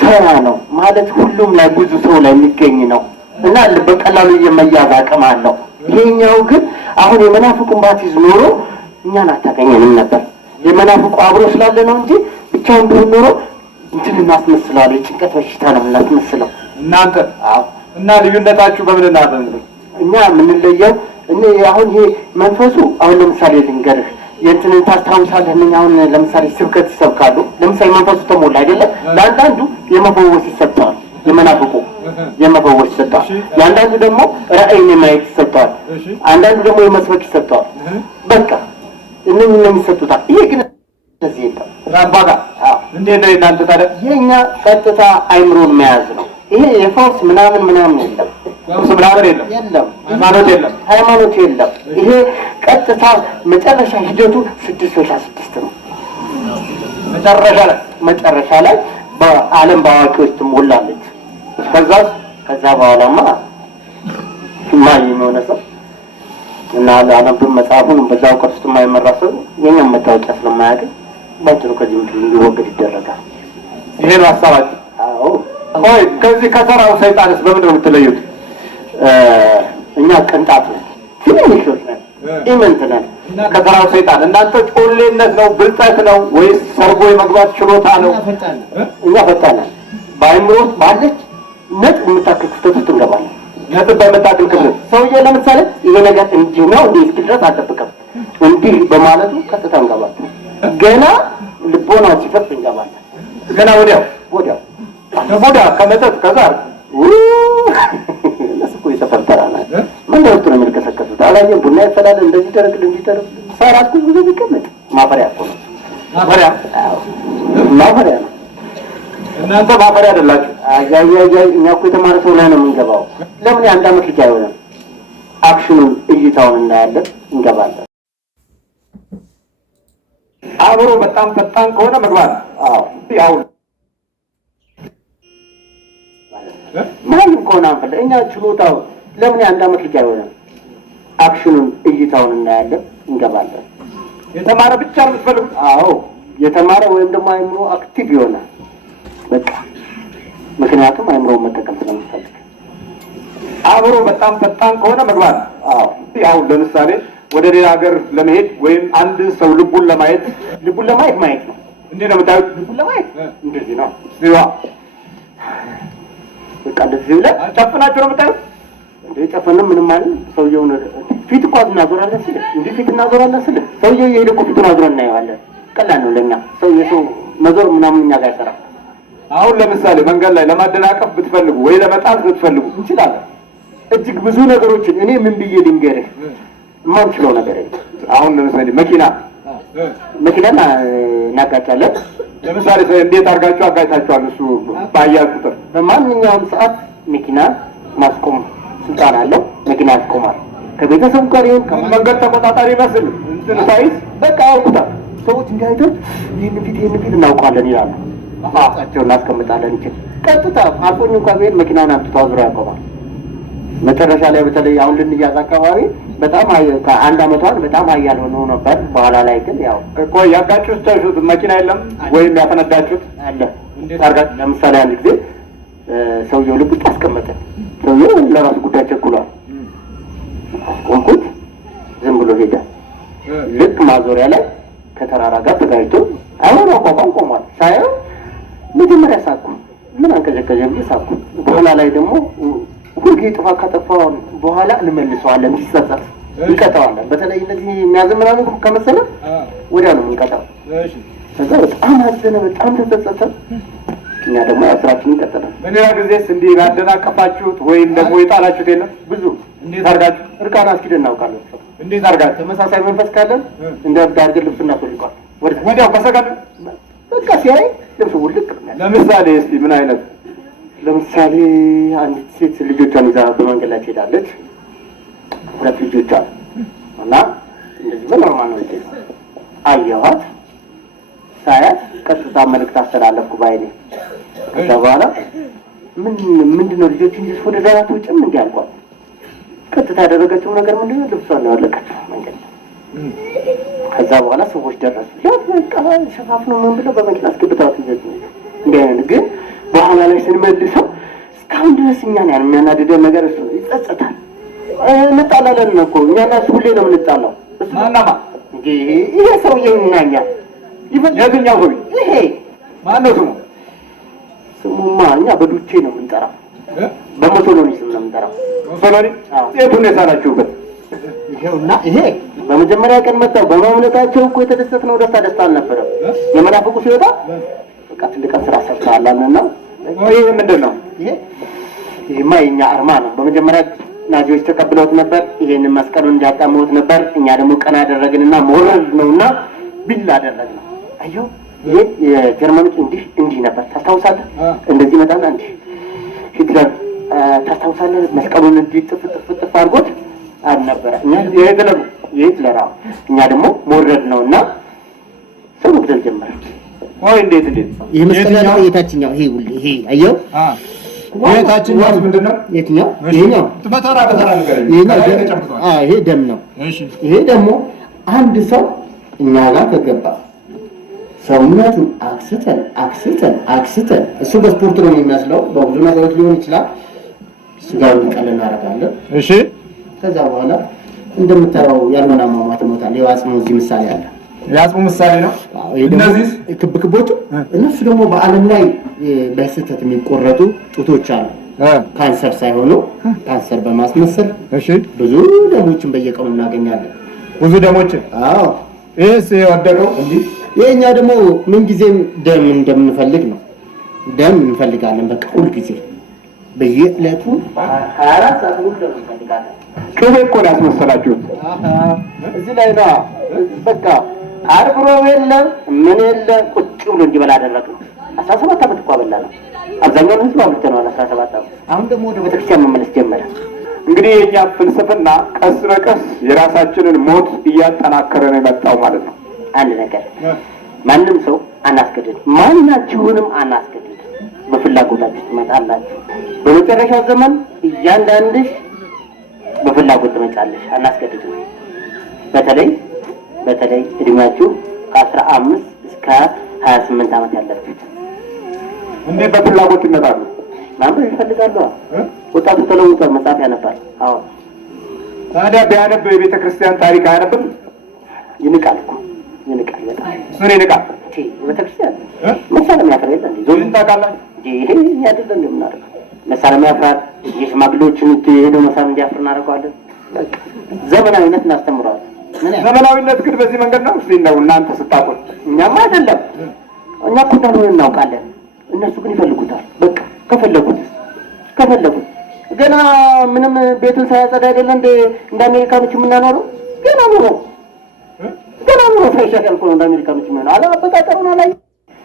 ተራ ነው ማለት ሁሉም ላይ ብዙ ሰው ላይ የሚገኝ ነው እና በቀላሉ የመያዝ አቅም አለው። ይሄኛው ግን አሁን የመናፍቁን ባቲዝ ኖሮ እኛን አታገኘንም ነበር። የመናፍቁ አብሮ ስላለ ነው እንጂ ብቻውን ቢሆን ኖሮ እንትን እናስመስለዋል። የጭንቀት በሽታ ነው እናስመስለው እናንተ። እና ልዩነታችሁ በምን ነው? እኛ የምንለየው አሁን ይሄ መንፈሱ አሁን ለምሳሌ ልንገርህ የእንትንን ታስታውሳለህ? አሁን ለምሳሌ ስብከት ይሰብካሉ። ለምሳሌ መንፈሱ ተሞላ አይደለም? ለአንዳንዱ የመፈወስ ይሰጠዋል። የመናፍቁ የመፈወስ ይሰጠዋል። የአንዳንዱ ደግሞ ራእይን የማየት ይሰጠዋል። አንዳንዱ ደግሞ የመስበክ ይሰጠዋል። በቃ እነኝህ ይሰጡታል። ይሄ ግን እንደዚህ የለም። ራምባጋ እንዴ እንዴት ነው እናንተ ታዲያ? የኛ ቀጥታ አይምሮን መያዝ ነው። ይሄ የፈውስ ምናምን የለም። ፈውስ ምናምን የለም። ሃይማኖት የለም። ሃይማኖት የለም። ይሄ ቀጥታ መጨረሻ ሂደቱ 666 ነው። መጨረሻ ላይ በዓለም በአዋቂዎች ትሞላለች። ከዛ በኋላማ ማን የሆነ ሰው እና ለአነብም መጽሐፉን በዛ እውቀት ውስጥ የማይመራ ሰው የኛም መታወቂያ ስለማያገኝ ባጭሩ ከዚህ ምድር እንዲወገድ ይደረጋል። ይሄ ነው ሀሳባችሁ? አዎ። ቆይ ከዚህ ከተራው ሰይጣንስ በምንድን ነው የምትለዩት? እኛ ቅንጣት ነን፣ ትንንሾች ነን፣ ኢምንት ነን። ከተራው ሰይጣን እናንተ ጮሌነት ነው ብልጠት ነው ወይስ ሰርጎ የመግባት ችሎታ ነው? እኛ ፈጣን ነን። በአይምሮ ውስጥ ባለች ነጥብ የምታክል ክፍተት ውስጥ እንገባለን። ነጥብ በምታክል ክፍተት ሰውዬ ለምሳሌ ይሄ ነገር እንዲህ ነው እንዲህ እስኪ ድረስ አልጠብቅም እንዲህ በማለቱ ቀጥታ እንገባለን። ገና ልቦናው ሲፈጥ እንገባለን። ገና ወዲያው ከመጠጥ ከዛር እነሱ እኮ የሰፈር ተራ ናቸው። መንደር ውስጥ ነው የሚልከሰከሱት። አላየም ቡና ይፈላል እንደዚህ ደረግል እንዲደረግ ሳራት ኩ ብዙ ቢቀመጥ ማፈሪያ እኮ ነው። ማፈሪያ ነው። እናንተ ማፈሪያ አይደላችሁ። አያያያ እኛ እኮ የተማረ ሰው ላይ ነው የምንገባው። ለምን የአንድ ዓመት ልጅ አይሆንም? አክሽኑን እይታውን እናያለን፣ እንገባለን። አብሮ በጣም ፈጣን ከሆነ መግባት ያው ምንም ከሆነ አንፈለ እኛ ችሎታው ለምን የአንድ ዓመት ልጅ አይሆንም? አክሽኑን እይታውን እናያለን፣ እንገባለን። የተማረ ብቻ ነው የምትፈልጉት? አዎ የተማረ ወይም ደግሞ አይምሮ አክቲቭ ይሆናል። በቃ ምክንያቱም አይምሮውን መጠቀም ስለምፈልግ። አብሮ በጣም ፈጣን ከሆነ መግባት ያው ለምሳሌ ወደ ሌላ ሀገር ለመሄድ ወይም አንድ ሰው ልቡን ለማየት ማየት ነው። እንዴ ነው የምታዩት? ልቡን ለማየት እንደዚህ ነው። በቃ እንደዚህ ብለህ ጨፍናችሁ ነው የምታዩት? እንዴ ጨፈንም ምንም ማለት ሰውየውን ፊት እኮ እናዞራለን ስልህ እንዲህ ፊት እናዞራለን ስልህ ሰውየው የሄደ እኮ ፊቱን አዙረን እናየዋለን። ቀላል ነው ለኛ። ሰው መዞር ምናምን እኛ ጋር አይሰራም። አሁን ለምሳሌ መንገድ ላይ ለማደናቀፍ ብትፈልጉ ወይ ለመጣት ብትፈልጉ እንችላለን። እጅግ ብዙ ነገሮችን እኔ ምን ብዬ ልንገርህ የማንችለው ነገር የለም። አሁን ለምሳሌ መኪና እናጋጫለን። ለምሳሌ እንዴት አድርጋችሁ አጋጭታችኋል? እሱ ባያዝ ቁጥር በማንኛውም ሰዓት መኪና ማስቆም ስልጣን አለው። መኪና ያስቆማል። ከቤተሰብ ጋር ይሁን መንገድ ተቆጣጣሪ ይመስል እንትን ሳይዝ በቃ ያውቁታል። ሰዎች እንዲያይቶች ይህን ፊት እናውቀዋለን ይላሉ። አፋቸው እናስቀምጣለን ይችል ቀጥታ አልፎኝ እንኳን ቢሄድ መኪናውን አምጥቶ አዙሮ ያቆማል። መጨረሻ ላይ በተለይ አሁን ልንያዝ አካባቢ በጣም ከአንድ ዓመቷን በጣም ሀያል ሆኖ ነበር። በኋላ ላይ ግን ያው ቆይ ያጋጩት መኪና የለም ወይም ያፈነዳችሁት አለ። ለምሳሌ አንድ ጊዜ ሰውየው ልብ አስቀመጠ። ሰውየው ለራሱ ጉዳይ ቸኩሏል። አስቆምኩት፣ ዝም ብሎ ሄደ። ልክ ማዞሪያ ላይ ከተራራ ጋር ተጋጭቶ አሁን አቋቋም ቆሟል። ሳየው መጀመሪያ ሳኩ፣ ምን አንቀዠቀዠ ብዬ ሳኩ። በኋላ ላይ ደግሞ ሁልጊዜ ጥፋት ካጠፋው በኋላ እንመልሰዋለን፣ ሲጸጸት እንቀጣዋለን። በተለይ እነዚህ የሚያዘምናኑ ከመሰለ ወዲያ ነው የምንቀጣው። ከዛ በጣም አዘነ፣ በጣም ተጸጸተ። እኛ ደግሞ ስራችን እንቀጥላለን። በሌላ ጊዜስ እንዲህ ያደናቀፋችሁት ወይም ደግሞ የጣላችሁት የለም? ብዙ። እንዴት አድርጋችሁ እርቃና አስኪደን እናውቃለን። እንዴት አድርጋችሁ? ተመሳሳይ መንፈስ ካለን እንደ ዳርገን ልብስ እናስወልቀዋል። ወዲያው ከሰቀል በቃ ሲያይ ልብስ ውልቅ። ለምሳሌ እስቲ ምን አይነት? ለምሳሌ አንዲት ሴት ልጆቿን ይዛ በመንገድ ላይ ትሄዳለች። 2 ልጆች አሉ እና እንደዚህ በኖርማል ነው አየኋት። ሳያት ቀጥታ መልዕክት አስተላለፍኩ ባይኔ። ከዛ በኋላ ምንድነው ልጆችን ይዘሽ ወደ ዛራት ውጭም እንዲህ አልኳት። ቀጥታ ያደረገችው ነገር ምንድነው? ልብሷን ነው ያወለቀችው መንገድ። ከዛ በኋላ ሰዎች ደረሱ። በቃ ሸፋፍነው ምን ብለው በመኪና አስገብተዋት ይዘት ነው እንዲህ አይነት ግን በኋላ ላይ ስንመልሰው እስካሁን ድረስ እኛን ያን የሚያናድደን ነገር እሱ ይጸጸታል። እንጣላለን እኮ እኛና እሱ ሁሌ ነው የምንጣላው። ማናማ ይሄ ሰውዬ እናኛ የትኛው ሰውዬ? ይሄ ማነው ስሙ? ስሙማ እኛ በዱቼ ነው የምንጠራው። በሞሶሎኒ ስም ነው የምንጠራው። ሞሶሎኒ? የቱን የሳላችሁበት? ይሄውና ይሄ በመጀመሪያ ቀን መጣው። በማምለጣቸው እኮ የተደሰትነው ደስታ አልነበረም። የመናፍቁ ሲወጣ በቃ ትልቅ ስራ ሰርተዋልና ይሄ ምንድን ነው? ይሄማ የኛ አርማ ነው። በመጀመሪያ ናዚዎች ተቀብለውት ነበር። ይሄንን መስቀሉን እንዲያጣመውት ነበር። እኛ ደግሞ ቀና ያደረግንና መወረድ ነውና ቢል አደረግነው። አየሁ ይሄ የጀርመኖች እንዲህ ነበር ታስታውሳለህ? እንደዚህ መጣና እንዲህ ሂትለር ታስታውሳለህ? መስቀሉን እንዲህ ጥፍ አድርጎት አልነበረ። እኛ የሂትለር እኛ ደግሞ መውረድ ነው እና ሰው መግደል ጀመረ። ወይ እንዴት ይሄ መስቀል የታችኛው ይሄ አየው የታችኛው ምንድን ነው? የትኛው? ይሄኛው በተራ ነገር ይሄ ደም ነው። ይሄ ደግሞ አንድ ሰው እኛ ጋር ከገባ ሰውነቱን አክስተን እሱ በስፖርት ነው የሚመስለው፣ በብዙ ነገሮች ሊሆን ይችላል። ስጋውን ቀለል እናደርጋለን። እሺ። ከዛ በኋላ እንደምታየው ያልሆነ አሟሟት ሞታል። የዋጽሙ እዚህ ምሳሌ አለ። የዋጽሙ ምሳሌ ነው። እነዚህ ክቦቹ እነሱ ደግሞ በዓለም ላይ በስህተት የሚቆረጡ ጡቶች አሉ። ካንሰር ሳይሆኑ ካንሰር በማስመሰል ብዙ ደሞችን በየቀኑ እናገኛለን። ብዙ ደሞችን? አዎ። ይሄስ የወደቀው እንዲህ የኛ ደግሞ ምን ጊዜም ደም እንደምንፈልግ ነው። ደም እንፈልጋለን። በቃ ሁሉ ጊዜ በየዕለቱ 24 ሰዓት ሙሉ ደም እንፈልጋለን። ቅቤ እኮ ነው ያስመሰላችሁት። እዚህ ላይ ነው በቃ አርብሮ የለ ምን የለ ቁጭ ብሎ እንዲበላ አደረግነው። 17 ዓመት እኮ አበላ ነው። አብዛኛውን ህዝብ አብልተነዋል 17 ዓመት። አሁን ደግሞ ወደ ቤተክርስቲያን መመለስ ጀመረ። እንግዲህ የኛ ፍልስፍና ቀስ በቀስ የራሳችንን ሞት እያጠናከረ ነው የመጣው ማለት ነው። አንድ ነገር ማንም ሰው አናስገድድ፣ ማናችሁንም አናስገድድ። በፍላጎታችሁ ትመጣላችሁ። በመጨረሻው ዘመን እያንዳንድሽ በፍላጎት ትመጫለሽ። አናስገድድ። በተለይ እድሜያችሁ ከ15 እስከ 28 ዓመት ያላችሁ እንዴት በፍላጎት ይመጣሉ? ማንበብ ይፈልጋሉ። ወጣቱ ተለውጧል፣ መጽሐፍ ያነባል። አዎ። ታዲያ ቢያነብ የቤተ ክርስቲያን ታሪክ አያነብም? ይንቃል እኮ ይንቃል። በጣም እሱን ይንቃል። ቤተክርስቲያን መሳለም ያፍራል እንዴ? ዞን ታውቃለህ እንዴ? ይሄ አይደለም እንደምናደርገው መሳለም ያፍራል። የሽማግሌዎችን ሄደው መሳለም እንዲያፍር እናደርገዋለን። በቃ ዘመናዊነት እናስተምረዋለን። ዘመናዊነት ግን በዚህ መንገድ ነው። እስቲ እንደው እናንተ ስታውቁት። እኛማ አይደለም፣ እኛ እኮ እንዳልሆነ እናውቃለን። እነሱ ግን ይፈልጉታል። በቃ ከፈለጉት ገና ምንም ቤቱን ሳያጸዳ አይደለም እንደ አሜሪካኖች የምናኖረው። ገና ኑሮ ሳይሻሻል እኮ ነው እንደ አሜሪካኖች የምናኖረው። አለአበጣጠሩን አላየህ?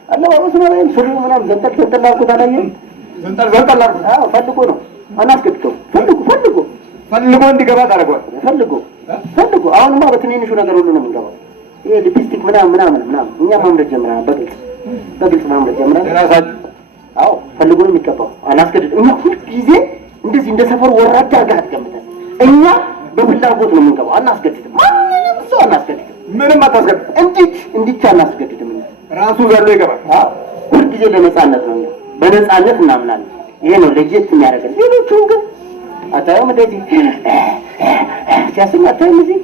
አለባበሱን አላየህም? ሱሪው ምናምን ዘንጠል አድርጎት አላየህም? ዘንጠል አድርጎት? አዎ፣ ፈልጎ ነው። አናስገድደው። ፈልጎ እንዲገባ ታደርገዋለህ። ፈልጎ አሁንማ በትንንሹ ነገር ሁሉ ነው የምንገባው። ይሄ ሊፕስቲክ ምናምን እኛ ማምረት ጀምረናል። በግልጽ ማምረት ጀምረናል። ራሳችሁ? አዎ፣ ፈልጎ ነው የሚገባው። አናስገድደው። እኛ ሁልጊዜ እንደዚህ እንደ ሰፈር ወራዳ አድርገህ አትገምተን። እኛ በፍላጎት ነው የምንገባው። አናስገድድም። ማንንም ሰው አናስገድድም። ምንም አታስገድድም። እንዲቻ አናስገድድም። ራሱ ዘሎ ይገባል። አዎ፣ ሁልጊዜ ለነጻነት ነው። እኛ በነጻነት እናምናለን። ይሄ ነው ለየት የሚያደርገን። ሌሎቹን ግን አታየውም? እንደዚህ ሲያስብ አታየውም? እዚህ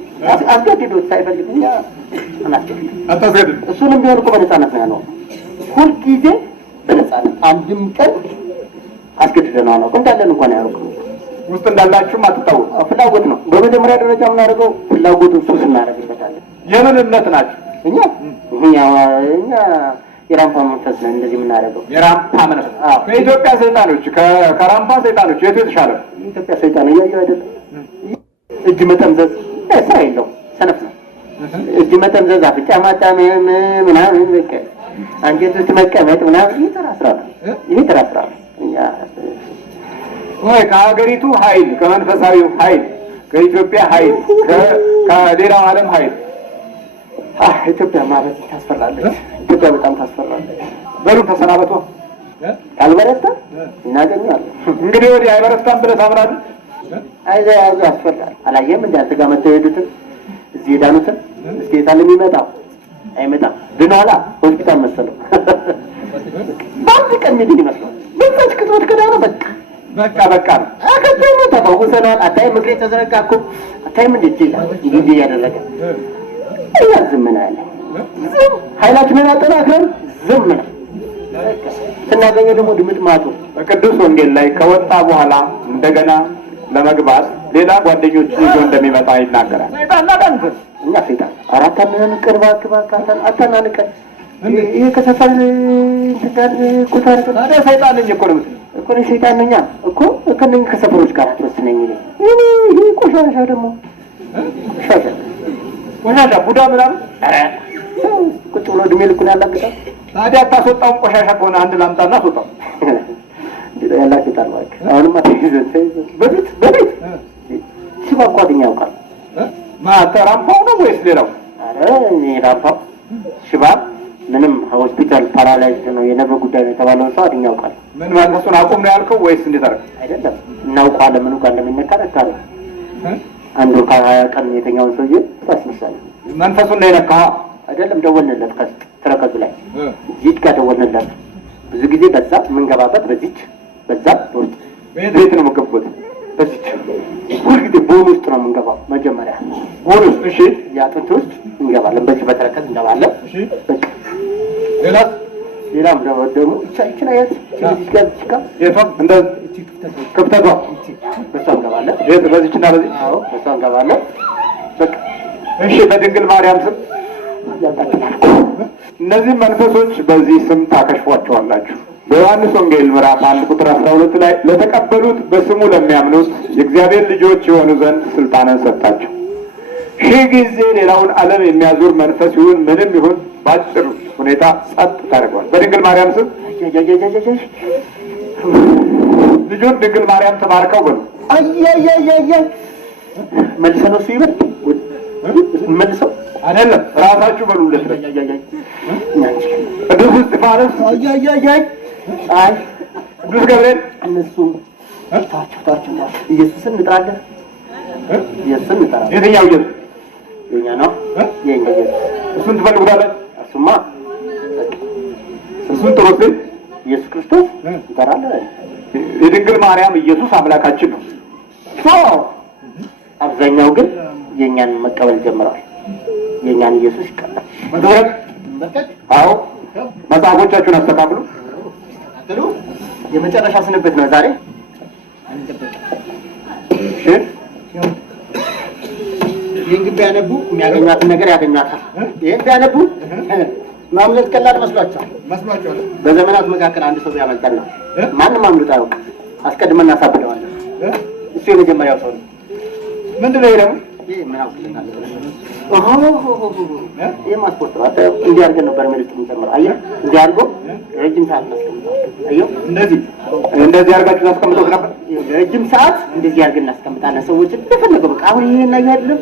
አስገድዶት ሳይፈልግ እኛ አታስገድድም። እሱንም ቢሆን እኮ በነጻነት ነው ያለው። ሁልጊዜ በነጻነት አንድም ቀን አስገድደነው ነው እንዳለን እንኳን አያውቅም። ውስጥ እንዳላችሁም አትታወቁ። ፍላጎት ነው በመጀመሪያ ደረጃ የምናደርገው። ፍላጎቱን ሱስ እናደርግበታለን። የምን እምነት ናችሁ? እኛ የራምፓ መንፈስ ነው እንደዚህ የምናደርገው። የራምፓ መንፈስ? ከኢትዮጵያ ሰይጣኖች ከራምፓ ሰይጣኖች የቱ የተሻለ? የኢትዮጵያ ሰይጣን እያየሁ አይደለም። እጅ መጠምዘዝ ስራ የለውም፣ ሰነፍ ነው። እጅ መጠምዘዝ፣ አፍንጫ ማጣመም ምናምን በቃ አንጀት ውስጥ መቀመጥ ምናምን ይሄ ተራ ስራ ነው። ወይ ከሀገሪቱ ኃይል፣ ከመንፈሳዊው ኃይል፣ ከኢትዮጵያ ኃይል፣ ከሌላው ዓለም ኃይል ኢትዮጵያ ማለት ታስፈራለች። ኢትዮጵያ በጣም ታስፈራለች። በሉ ተሰናበቷ። ካልበረታ እናገኘዋለን። እንግዲህ ወዲህ አይበረታም ብለህ ታምናለህ? አይዞህ ያስፈራል። አላየህም እንደ አንተ ጋር መተው የሄዱትን እዚህ የዳኑትን እስኪ የታለ የሚመጣው? አይመጣም። ድኗላ ሆስፒታል መሰለው። በአንድ ቀን ሚድን ይመስላል። በዛች ቅጽበት ከዳነ በቃ ነው። አከተሙ ተፈውሰናል። አታይም? እግሬ ተዘረጋ እኮ አታይም? እንዴት ይላል እንዲህ እያደረገ እኛ ዝም እንላለን። ኃይላችንን አጠናክረን ዝም ነው። ስናገኘው ደግሞ ድምጥ ማጡ በቅዱስ ወንጌል ላይ ከወጣ በኋላ እንደገና ለመግባት ሌላ ጓደኞች ይዞ እንደሚመጣ ይናገራል። እኛ ሰይጣን አራት አናንቀን እባክህ አታናንቀን። ይሄ ከሰፈር ጋር ኩታር ታዲያ ሰይጣን ነኝ እኮ ነው እኮ ነው ሰይጣን ነኝ እኮ ከነኝ ከሰፈሮች ጋር አትወስነኝ። ይሄ ቆሻሻ ደግሞ ቆሻሻ ቡዳ ምናምን ቁጭ ብሎ እድሜ ልኩን ያላግጣል። ታዲያ አታስወጣውም? ቆሻሻ ከሆነ አንድ ላምጣና አስወጣው። እንዴት ያላግጣል ማለት አሁንማ ተይዘን በፊት ሽባ እኮ አገኘ ያውቃል። ራምፓው ነው ወይስ ሌላው? አረ እኔ ራምፓው ሽባ ምንም ሆስፒታል ፓራላይዝድ ነው የነርቭ ጉዳይ ነው የተባለውን ሰው አገኘ ያውቃል። ምን ማለት እሱን አቁም ነው ያልከው ወይስ እንዴት አደረገ? አይደለም እናውቀዋለን ምኑ ጋር እንደሚነካ ነካለ። አንዱ ከ20 ቀን የተኛውን ሰውዬ ታስነሳለ። መንፈሱን ነው የነካው አይደለም። ደወልንለት ከተረከዙ ላይ እዚች ጋር ደወልንለት። ብዙ ጊዜ በዛ የምንገባበት በዚች በዛ ውስጥ ቤት ነው የምገቡት። በዚች ሁልጊዜ ቦን ውስጥ ነው የምንገባው። መጀመሪያ ቦን ውስጥ እሺ፣ የአጥንት ውስጥ እንገባለን። በዚህ በተረከዝ እንገባለን። እሺ፣ ሌላም ደግሞ ይቻችን አያት እዚህ ጋር እዚህ ጋር የቷም እንደ ክፍተቷ በሷ እንገባለን። በዚችና በዚህ አዎ፣ በሷ እንገባለን። በቃ እሺ። በድንግል ማርያም ስም እነዚህ መንፈሶች በዚህ ስም ታከሽፏቸዋላችሁ። በዮሐንስ ወንጌል ምዕራፍ 1 ቁጥር 12 ላይ ለተቀበሉት በስሙ ለሚያምኑት የእግዚአብሔር ልጆች የሆኑ ዘንድ ስልጣንን ሰጣቸው። ሺህ ጊዜ ሌላውን ዓለም የሚያዞር መንፈስ ይሁን ምንም ይሁን በአጭር ሁኔታ ጸጥ ታደርገዋል። በድንግል ማርያም ስም ልጁን ድንግል ማርያም ተባርከው በሉ። አያያያያይ መልሰው እሱ ይበል መልሰው አይደለም ራሳችሁ በሉለት። ቅዱስ እስጢፋኖስ አያያያይ አይ ቅዱስ ገብርኤል እነሱም ታችሁ ኢየሱስን እንጥራለን። ኢየሱስን እንጥራለን። የትኛው ኢየሱስ? የኛ ነው የኛ ኢየሱስ። እሱን ትፈልጉታላችሁ? እሱማ እሱን ጥሩት። ኢየሱስ ክርስቶስ እንጠራለን። የድንግል ማርያም ኢየሱስ አምላካችን ነው። አብዛኛው ግን የኛን መቀበል ጀምረዋል። የኛን ኢየሱስ ይቀበል። መድረክ አዎ፣ መጽሐፎቻችሁን አስተካክሉ። የመጨረሻ ስንብት ነው ዛሬ። እሺ፣ ይህን ግቢ ያነቡ የሚያገኟትን ነገር ያገኟታል። ይህን ቢያነቡ ማምለጥ ቀላል መስሏቸዋል። በዘመናት መካከል አንድ ሰው ቢያመልጠን ነው ማንም አምልጦ አያውቅም። አስቀድመን እናሳብደዋለን። እሱ የመጀመሪያው ሰው ነው። ምንድን ነው ደግሞ ይህ ምን አውቅልናል? ይህ ማስፖርት ነው። እንዲህ አድርገን ነበር ሜል ውስጥ የምንጨምረው። አየህ፣ እንዲህ አድርጎ ረጅም ሰዓት እናስቀምጠዋለን። አየሁ፣ እንደዚህ አድርጋችሁ ታስቀምጡት ነበር። ረጅም ሰዓት እንደዚህ አድርገን እናስቀምጣለን። ሰዎችን እንደፈለገው በቃ አሁን ይሄን ነገር አይደለም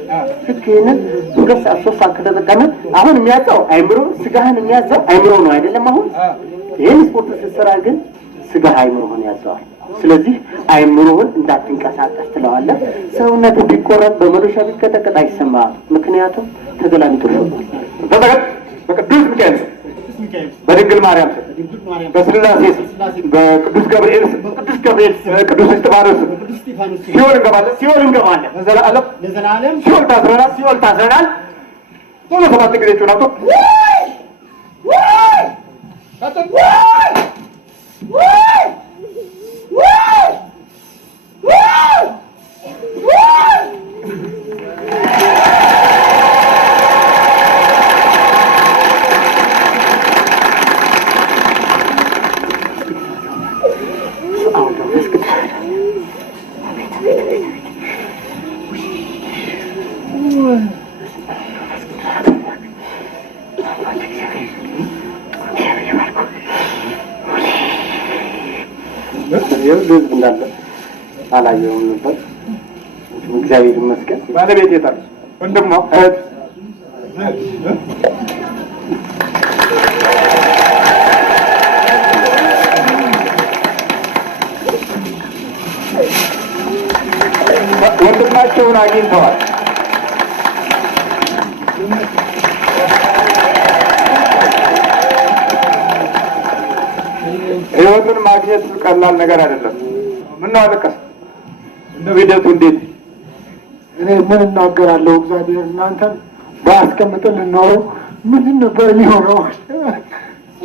ልክ ይሄንን 2 ሰዓት 3 ሰዓት ከተጠቀምን አሁን የሚያዘው አይምሮ ስጋህን የሚያዘው አይምሮ ነው አይደለም? አሁን ይሄን ስፖርት ስትሰራ ግን ስጋህ አይምሮህን ያዘዋል። ስለዚህ አይምሮህን እንዳትንቀሳቀስ ትለዋለህ። ሰውነት ቢቆረጥ በመዶሻ ቢቀጠቀጥ አይሰማህም። ምክንያቱም ተገላቢጦሽ ሆኗል። በቅዱስ ሚካኤል በድንግል ማርያም በስላሴ በቅዱስ ገብርኤል ቅዱስ እስጢፋኖስ ሲኦል እንገባለን። ለዘላለም ሲኦል ታስረናል። ቶሎ 7 ጊዜ ጩኸቱ ህዝብ እንዳለ አላየሁም ነበር። እግዚአብሔር ይመስገን። ባለቤት የታል? ወንድሟ እህት ወንድማቸውን አግኝተዋል። ህይወትን ማግኘት ቀላል ነገር አይደለም። ምን ነው አለቀስ? እንደው ሂደቱ እንዴት? እኔ ምን እናገራለሁ? እግዚአብሔር እናንተን ባያስቀምጥልን ኖሮ ምንድን ነበር የሚሆነው?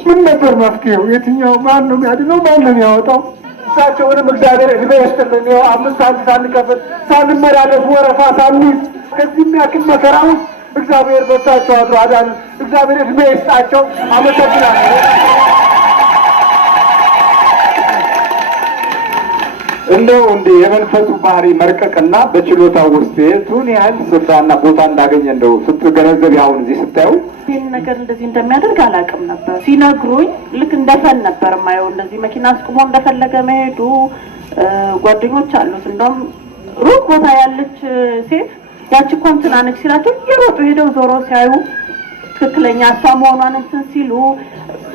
ምን ነበር መፍትሄው? የትኛው ማን ነው የሚያድነው? ማን ነው የሚያወጣው? እሳቸውንም እግዚአብሔር እድሜ ይስጥልን። ይኸው 5 ሳንቲም ሳንከፍል ሳንመላለስ ወረፋ ሳንይዝ ከዚህ የሚያክል መከራ ውስጥ እግዚአብሔር በሳቸው አድሮ አዳን። እግዚአብሔር እድሜ ይስጣቸው። አመሰግናለሁ። እንደው እንደ የመንፈሱ ባህሪ መርቀቅና በችሎታው ውስጥ የቱን ያህል ስፍራና ቦታ እንዳገኘ እንደው ስትገነዘብ አሁን እዚህ ስታዩ ይህን ነገር እንደዚህ እንደሚያደርግ አላውቅም ነበር። ሲነግሩኝ ልክ እንደፈን ነበር የማየው። እንደዚህ መኪና አስቁሞ እንደፈለገ መሄዱ ጓደኞች አሉት። እንደውም ሩቅ ቦታ ያለች ሴት ያቺ እኮ እንትና ነች ሲላቸው እየሮጡ ሄደው ዞሮ ሲያዩ ትክክለኛ እሷ መሆኗን እንትን ሲሉ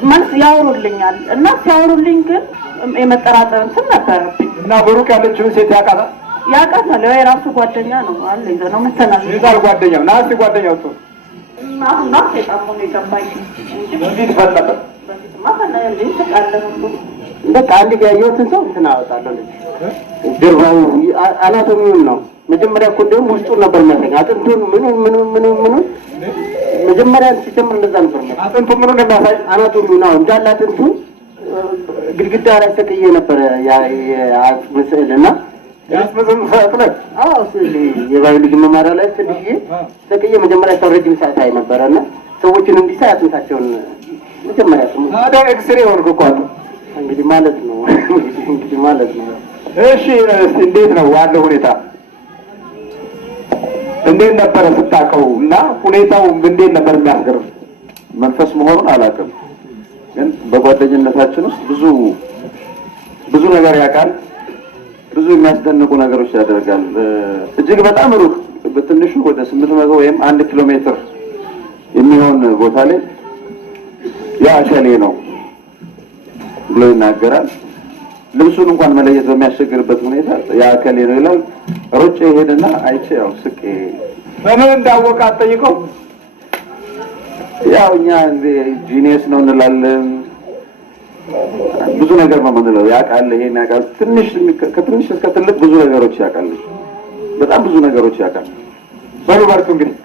ማለት ያወሩልኛል። እና ሲያወሩልኝ ግን የመጠራጠር እንትን ነበረብኝ። እና በሩቅ ያለችውን ሴት ያውቃታል። የራሱ ጓደኛ ነው አለ ይዘነው መተናል። ይዛል ጓደኛው ና እስኪ ጓደኛው እሱ እና ሰይጣን ነው የገባኝ እንጂ በዚህ ተፈጠረ በቃ አንድ ያየሁትን ሰው እንትን አወጣለሁ። ጀርባው አናቶሚውን ነው መጀመሪያ እኮ እንደውም ውስጡን ነበር የሚያሳይ አጥንቱን ምኑን መጀመሪያ ሲጀምር እንደዛ ነበር። አጥንቱ ምኑን እንደሚያሳይ አናቶሚው ነው እንዳለ አጥንቱ ግድግዳ ላይ ተቀየ ነበር ምስልና ያስመዘም ፈጥለት የባዮሎጂ መማሪያ ላይ ትንሽ ተቀየ መጀመሪያ ሰው ረጅም ሰዓት አይ ነበርና ሰዎችን እንዲሳይ አጥንታቸውን መጀመሪያ ታዲያ ኤክስሬ ሆንኩ እኮ እንግዲህ ማለት ነው። እሺ እንዴት ነው ያለው ሁኔታ? እንዴት ነበር ስታውቀው እና ሁኔታው እንዴት ነበር የሚያስገርም? መንፈስ መሆኑን አላውቅም፣ ግን በጓደኝነታችን ውስጥ ብዙ ነገር ያውቃል፣ ብዙ የሚያስደንቁ ነገሮች ያደርጋል። እጅግ በጣም ሩቅ በትንሹ ወደ 800 ወይም 1 ኪሎ ሜትር የሚሆን ቦታ ላይ ያ እከሌ ነው ብሎ ይናገራል። ልብሱን እንኳን መለየት በሚያስቸግርበት ሁኔታ ያ እከሌ ነው ይላል። ሮጬ ሄድና አይቼ ያው ስቄ በምን እንዳወቀ አጠይቀው። ያው እኛ ጂኒየስ ነው እንላለን፣ ብዙ ነገር ነው የምንለው። ያውቃል፣ ይሄን ያውቃል፣ ከትንሽ እስከ ትልቅ ብዙ ነገሮች ያውቃል፣ በጣም ብዙ ነገሮች ያውቃል። በሉ በርቱ እንግዲህ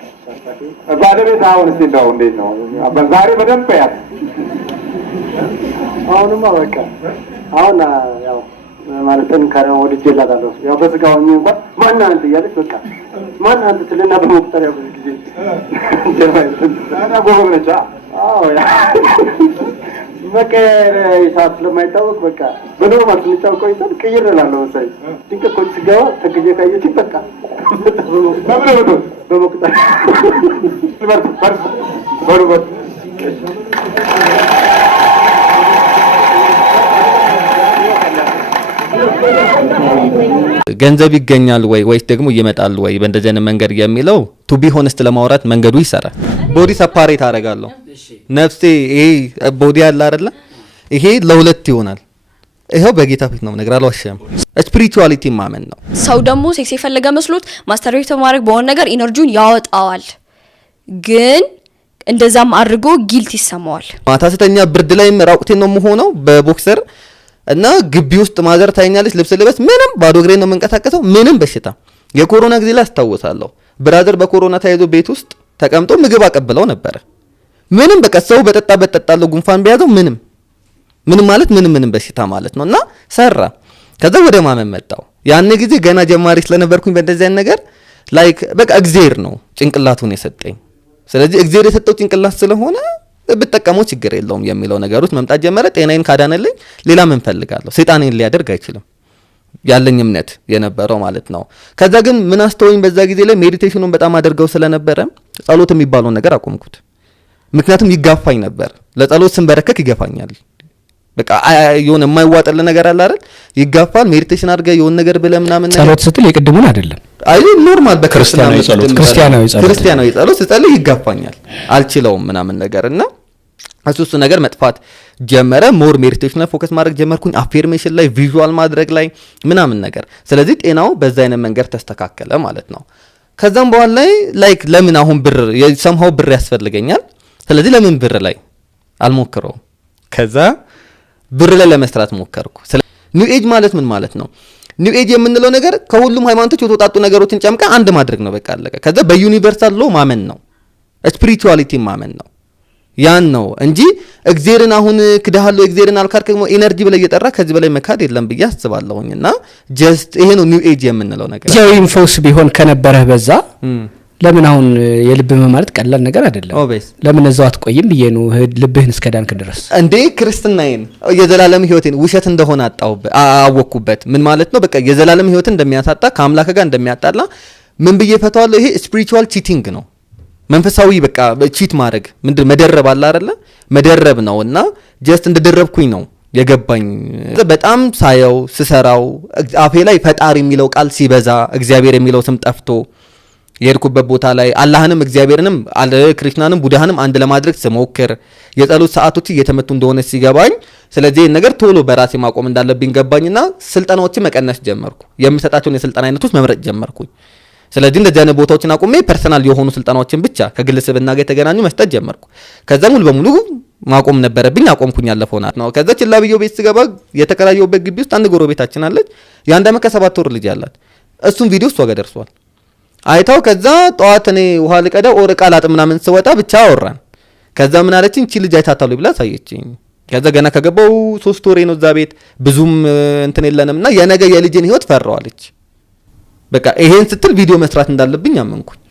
ባለቤት አሁን እስቲ እንደው እንዴት ነው ዛሬ በደንብ ያት አሁንማ በቃ አሁን ያው ማለት እንካራው ወደ ጀላታለሁ ያው በስጋውኝ እንኳን ማን አንተ እያለች በቃ ማን አንተ ትልና በመቁጠሪያ ብዙ ጊዜ ታና ጎበዝ። አዎ ያ በቃ ይሳት ስለማይታወቅ በቃ በኖርማል ስንጫወቀው ይሳት ቀይር እላለሁ መሰለኝ። ድንቅ እኮ ሲገባ ተገኘ ካየች በቃ በመቁጠሪያ በሩ ገንዘብ ይገኛል ወይስ ደግሞ ይመጣል ወይ በእንደዚህ አይነት መንገድ የሚለው ቱ ቢ ሆነስት ለማውራት መንገዱ ይሰራል። ቦዲ ሰፓሬት አደርጋለሁ። ነፍሴ ይሄ ቦዲ ያለ አይደለ ይሄ ለሁለት ይሆናል። ይሄው በጌታ ፊት ነው ነገር አልዋሽም። ስፒሪቹዋሊቲ ማመን ነው። ሰው ደግሞ ሴክስ የፈለገ መስሎት ማስተርቤት ማድረግ በሆነ ነገር ኢነርጂውን ያወጣዋል። ግን እንደዛም አድርጎ ጊልት ይሰማዋል። ማታ ስተኛ ብርድ ላይ ራቁቴን ነው የምሆነው በቦክሰር እና ግቢ ውስጥ ማዘር ታይኛለች ልብስ ልበስ ምንም ባዶ እግሬን ነው የምንቀሳቀሰው። ምንም በሽታ የኮሮና ጊዜ ላይ አስታውሳለሁ። ብራዘር በኮሮና ተያይዞ ቤት ውስጥ ተቀምጦ ምግብ አቀብለው ነበር። ምንም በቃ ሰው በጠጣበት ጠጣለው ጉንፋን ቢያዘው ምንም ማለት ምንም በሽታ ማለት ነውና ሰራ። ከዛ ወደ ማመን መጣው። ያን ጊዜ ገና ጀማሪ ስለነበርኩኝ በእንደዚህ አይነት ነገር ላይክ በቃ እግዚአብሔር ነው ጭንቅላቱን የሰጠኝ። ስለዚህ እግዚአብሔር የሰጠው ጭንቅላት ስለሆነ ብትጠቀመው ችግር የለውም የሚለው ነገር ውስጥ መምጣት ጀመረ። ጤናዬን ካዳነልኝ ሌላ ምን ፈልጋለሁ? ሰይጣኔን ሊያደርግ አይችልም ያለኝ እምነት የነበረው ማለት ነው። ከዛ ግን ምን አስተውኝ በዛ ጊዜ ላይ ሜዲቴሽኑን በጣም አደርገው ስለነበረ ጸሎት የሚባለውን ነገር አቆምኩት። ምክንያቱም ይጋፋኝ ነበር። ለጸሎት ስንበረከክ ይገፋኛል። በቃ የሆነ የማይዋጥል ነገር አለ አይደል? ይጋፋል። ሜዲቴሽን አድርገ የሆነ ነገር ብለ ምናምን ነገር ጸሎት ስትል የቅድሙን አይደለም። አይ ኖርማል ክርስቲያናዊ ጸሎት ስጸልይ ይጋፋኛል፣ አልችለውም ምናምን ነገርና እሱ ነገር መጥፋት ጀመረ። ሞር ሜዲቴሽን ላይ ፎከስ ማድረግ ጀመርኩኝ። አፌርሜሽን ላይ ቪዥዋል ማድረግ ላይ ምናምን ነገር። ስለዚህ ጤናው በዛ አይነት መንገድ ተስተካከለ ማለት ነው። ከዛም በኋላ ላይ ላይክ ለምን አሁን ብር ሰምሃው ብር ያስፈልገኛል። ስለዚህ ለምን ብር ላይ አልሞክረውም። ከዛ ብር ላይ ለመስራት ሞከርኩ። ኒው ኤጅ ማለት ምን ማለት ነው? ኒው ኤጅ የምንለው ነገር ከሁሉም ሃይማኖቶች የተወጣጡ ነገሮችን ጨምቃ አንድ ማድረግ ነው። በቃ አለቀ። ከዛ በዩኒቨርሳል ሎ ማመን ነው፣ ስፒሪቹዋሊቲ ማመን ነው። ያን ነው እንጂ እግዚአብሔርን አሁን ክዳሃለው እግዚአብሔርን አልካርከሞ ኢነርጂ ብለ እየጠራ ከዚህ በላይ መካድ የለም ብዬ አስባለሁኝና ጀስት ይሄ ነው ኒው ኤጅ የምንለው ነገር። ጃዊን ፎስ ቢሆን ከነበረህ በዛ ለምን አሁን የልብ ማለት ቀላል ነገር አይደለም። ለምን እዛው አትቆይም ብዬ ነው ልብህን እስከ ዳንክ ድረስ እንዴ ክርስትናዬን የዘላለም ህይወቴን ውሸት እንደሆነ አወኩበት። ምን ማለት ነው? በቃ የዘላለም ህይወትን እንደሚያሳጣ ከአምላክ ጋር እንደሚያጣላ ምን ብዬ ፈታዋለሁ? ይሄ ስፒሪቹዋል ቺቲንግ ነው። መንፈሳዊ በቃ ቺት ማድረግ ምንድን መደረብ አለ አይደለ? መደረብ ነውና ጀስት እንደደረብኩኝ ነው የገባኝ። በጣም ሳየው ስሰራው አፌ ላይ ፈጣሪ የሚለው ቃል ሲበዛ እግዚአብሔር የሚለው ስም ጠፍቶ የሄድኩበት ቦታ ላይ አላህንም እግዚአብሔርንም ክሪስናንም ቡድሃንም አንድ ለማድረግ ስሞክር የጸሎት ሰዓቶች እየተመቱ እንደሆነ ሲገባኝ፣ ስለዚህ ነገር ቶሎ በራሴ ማቆም እንዳለብኝ ገባኝና ስልጠናዎችን መቀነስ ጀመርኩ። የምሰጣቸውን የስልጠና አይነቶች መምረጥ ጀመርኩኝ። ስለዚህ እንደዚህ አይነት ቦታዎችን አቁሜ ፐርሰናል የሆኑ ስልጠናዎችን ብቻ ከግል ስብዕና ጋር የተገናኙ መስጠት ጀመርኩ። ከዛ ሙሉ በሙሉ ማቆም ነበረብኝ። አቆምኩኝ። ያለፈው ናት ነው። ከዛ ችላ ብዬው ቤት ስገባ የተከራየሁበት ግቢ ውስጥ አንድ ጎረቤታችን አለች። የ1 ዓመት ከ7 ወር ልጅ አላት። እሱም ቪዲዮ እሷ ጋር ደርሷል አይታው። ከዛ ጠዋት እኔ ውሃ ልቀዳ ኦርቃ ላጥ ምናምን ስወጣ ብቻ አወራን። ከዛ ምን አለችኝ? እቺ ልጅ አይታታሉ ብላ ሳየችኝ። ከዛ ገና ከገባው 3 ወሬ ነው እዛ ቤት ብዙም እንትን የለንምና የነገ የልጅን ህይወት ፈራዋለች። በቃ ይሄን ስትል ቪዲዮ መስራት እንዳለብኝ አመንኩኝ።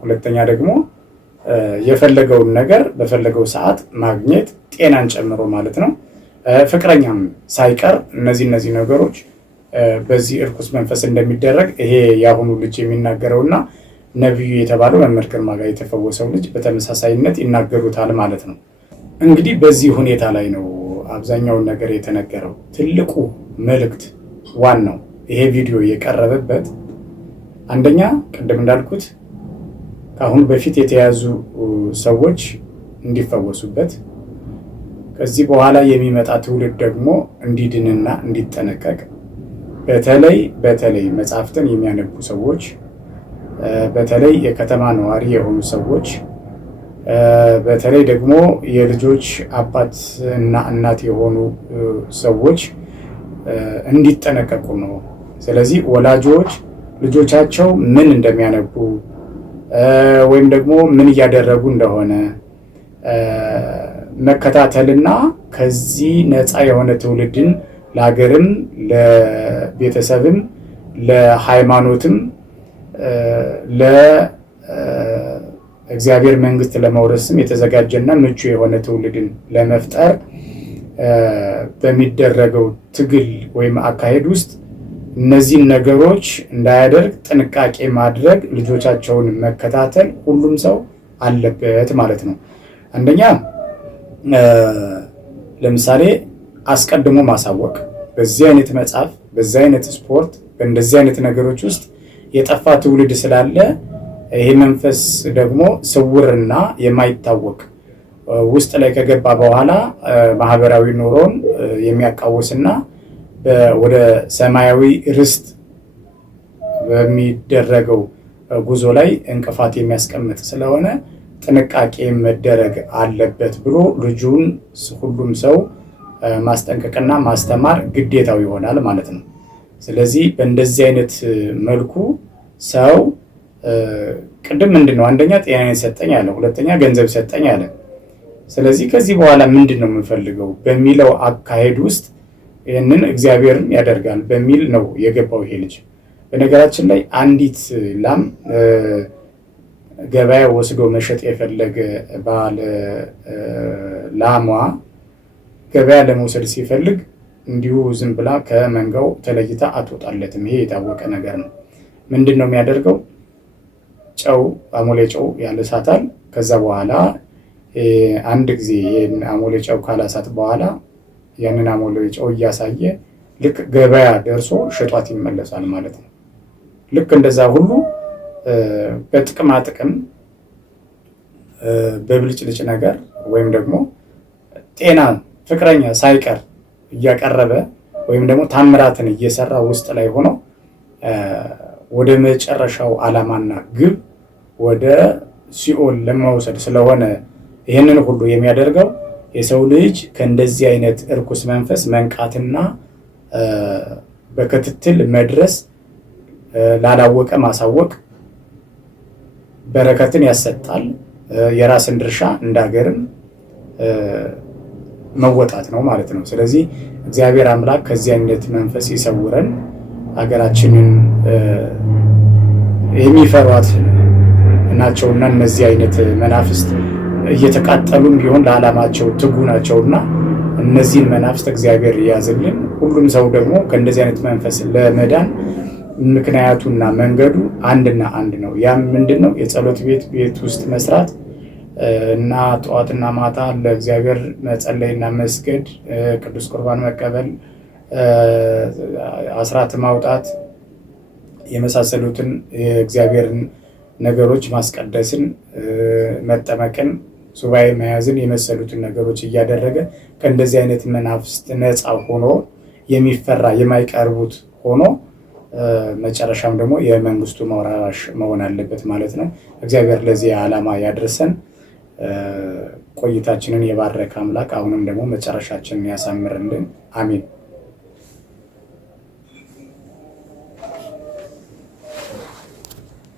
ሁለተኛ ደግሞ የፈለገውን ነገር በፈለገው ሰዓት ማግኘት ጤናን ጨምሮ ማለት ነው። ፍቅረኛም ሳይቀር እነዚህ ነገሮች በዚህ እርኩስ መንፈስ እንደሚደረግ ይሄ ያሁኑ ልጅ የሚናገረውና ነብዩ የተባለው መምህር ግርማ ጋር የተፈወሰው ልጅ በተመሳሳይነት ይናገሩታል ማለት ነው። እንግዲህ በዚህ ሁኔታ ላይ ነው አብዛኛውን ነገር የተነገረው። ትልቁ መልእክት ዋናው ይሄ ቪዲዮ የቀረበበት አንደኛ ቅድም እንዳልኩት ከአሁን በፊት የተያዙ ሰዎች እንዲፈወሱበት፣ ከዚህ በኋላ የሚመጣ ትውልድ ደግሞ እንዲድንና እንዲጠነቀቅ፣ በተለይ መጽሐፍትን የሚያነቡ ሰዎች፣ በተለይ የከተማ ነዋሪ የሆኑ ሰዎች፣ በተለይ ደግሞ የልጆች አባት እና እናት የሆኑ ሰዎች እንዲጠነቀቁ ነው። ስለዚህ ወላጆች ልጆቻቸው ምን እንደሚያነቡ ወይም ደግሞ ምን እያደረጉ እንደሆነ መከታተልና ከዚህ ነፃ የሆነ ትውልድን ለሀገርም ለቤተሰብም ለሃይማኖትም ለእግዚአብሔር መንግስት ለመውረስም የተዘጋጀና ምቹ የሆነ ትውልድን ለመፍጠር በሚደረገው ትግል ወይም አካሄድ ውስጥ እነዚህን ነገሮች እንዳያደርግ ጥንቃቄ ማድረግ፣ ልጆቻቸውን መከታተል ሁሉም ሰው አለበት ማለት ነው። አንደኛ ለምሳሌ አስቀድሞ ማሳወቅ፣ በዚህ አይነት መጽሐፍ፣ በዚህ አይነት ስፖርት፣ በእንደዚህ አይነት ነገሮች ውስጥ የጠፋ ትውልድ ስላለ ይሄ መንፈስ ደግሞ ስውርና የማይታወቅ ውስጥ ላይ ከገባ በኋላ ማህበራዊ ኑሮን የሚያቃውስና ወደ ሰማያዊ ርስት በሚደረገው ጉዞ ላይ እንቅፋት የሚያስቀምጥ ስለሆነ ጥንቃቄ መደረግ አለበት ብሎ ልጁን ሁሉም ሰው ማስጠንቀቅና ማስተማር ግዴታው ይሆናል ማለት ነው። ስለዚህ በእንደዚህ አይነት መልኩ ሰው ቅድም ምንድነው አንደኛ ጤናን ሰጠኝ አለ፣ ሁለተኛ ገንዘብ ሰጠኝ አለ። ስለዚህ ከዚህ በኋላ ምንድነው የምፈልገው በሚለው አካሄድ ውስጥ ይህንን እግዚአብሔርን ያደርጋል በሚል ነው የገባው ይሄ ልጅ። በነገራችን ላይ አንዲት ላም ገበያ ወስዶ መሸጥ የፈለገ ባለ ላሟ ገበያ ለመውሰድ ሲፈልግ እንዲሁ ዝም ብላ ከመንጋው ተለይታ አትወጣለትም። ይሄ የታወቀ ነገር ነው። ምንድን ነው የሚያደርገው? ጨው አሞሌ ጨው ያለሳታል። ከዛ በኋላ አንድ ጊዜ አሞሌ ጨው ካላሳት በኋላ ያንን አሞሌ ጨው እያሳየ ልክ ገበያ ደርሶ ሸጧት ይመለሳል ማለት ነው። ልክ እንደዛ ሁሉ በጥቅማ ጥቅም በብልጭልጭ ነገር ወይም ደግሞ ጤና ፍቅረኛ ሳይቀር እያቀረበ ወይም ደግሞ ታምራትን እየሰራ ውስጥ ላይ ሆኖ ወደ መጨረሻው ዓላማና ግብ ወደ ሲኦል ለመውሰድ ስለሆነ ይህንን ሁሉ የሚያደርገው የሰው ልጅ ከእንደዚህ አይነት እርኩስ መንፈስ መንቃትና በክትትል መድረስ፣ ላላወቀ ማሳወቅ በረከትን ያሰጣል። የራስን ድርሻ እንዳገርም መወጣት ነው ማለት ነው። ስለዚህ እግዚአብሔር አምላክ ከዚህ አይነት መንፈስ ይሰውረን። ሀገራችንን የሚፈሯት ናቸውና እነዚህ አይነት መናፍስት እየተቃጠሉም ቢሆን ለዓላማቸው ትጉ ናቸውና እነዚህን መናፍስት እግዚአብሔር ያዝልን። ሁሉም ሰው ደግሞ ከእንደዚህ አይነት መንፈስ ለመዳን ምክንያቱና መንገዱ አንድና አንድ ነው። ያም ምንድነው? የጸሎት ቤት ውስጥ መስራት እና ጠዋትና ማታ ለእግዚአብሔር መጸለይና መስገድ፣ ቅዱስ ቁርባን መቀበል፣ አስራት ማውጣት የመሳሰሉትን የእግዚአብሔርን ነገሮች ማስቀደስን፣ መጠመቅን፣ ሱባኤ መያዝን የመሰሉትን ነገሮች እያደረገ ከእንደዚህ አይነት መናፍስት ነፃ ሆኖ የሚፈራ የማይቀርቡት ሆኖ መጨረሻም ደግሞ የመንግስቱ መውራሽ መሆን አለበት ማለት ነው። እግዚአብሔር ለዚህ ዓላማ ያድርሰን። ቆይታችንን የባረከ አምላክ አሁንም ደግሞ መጨረሻችንን ያሳምርልን። አሜን።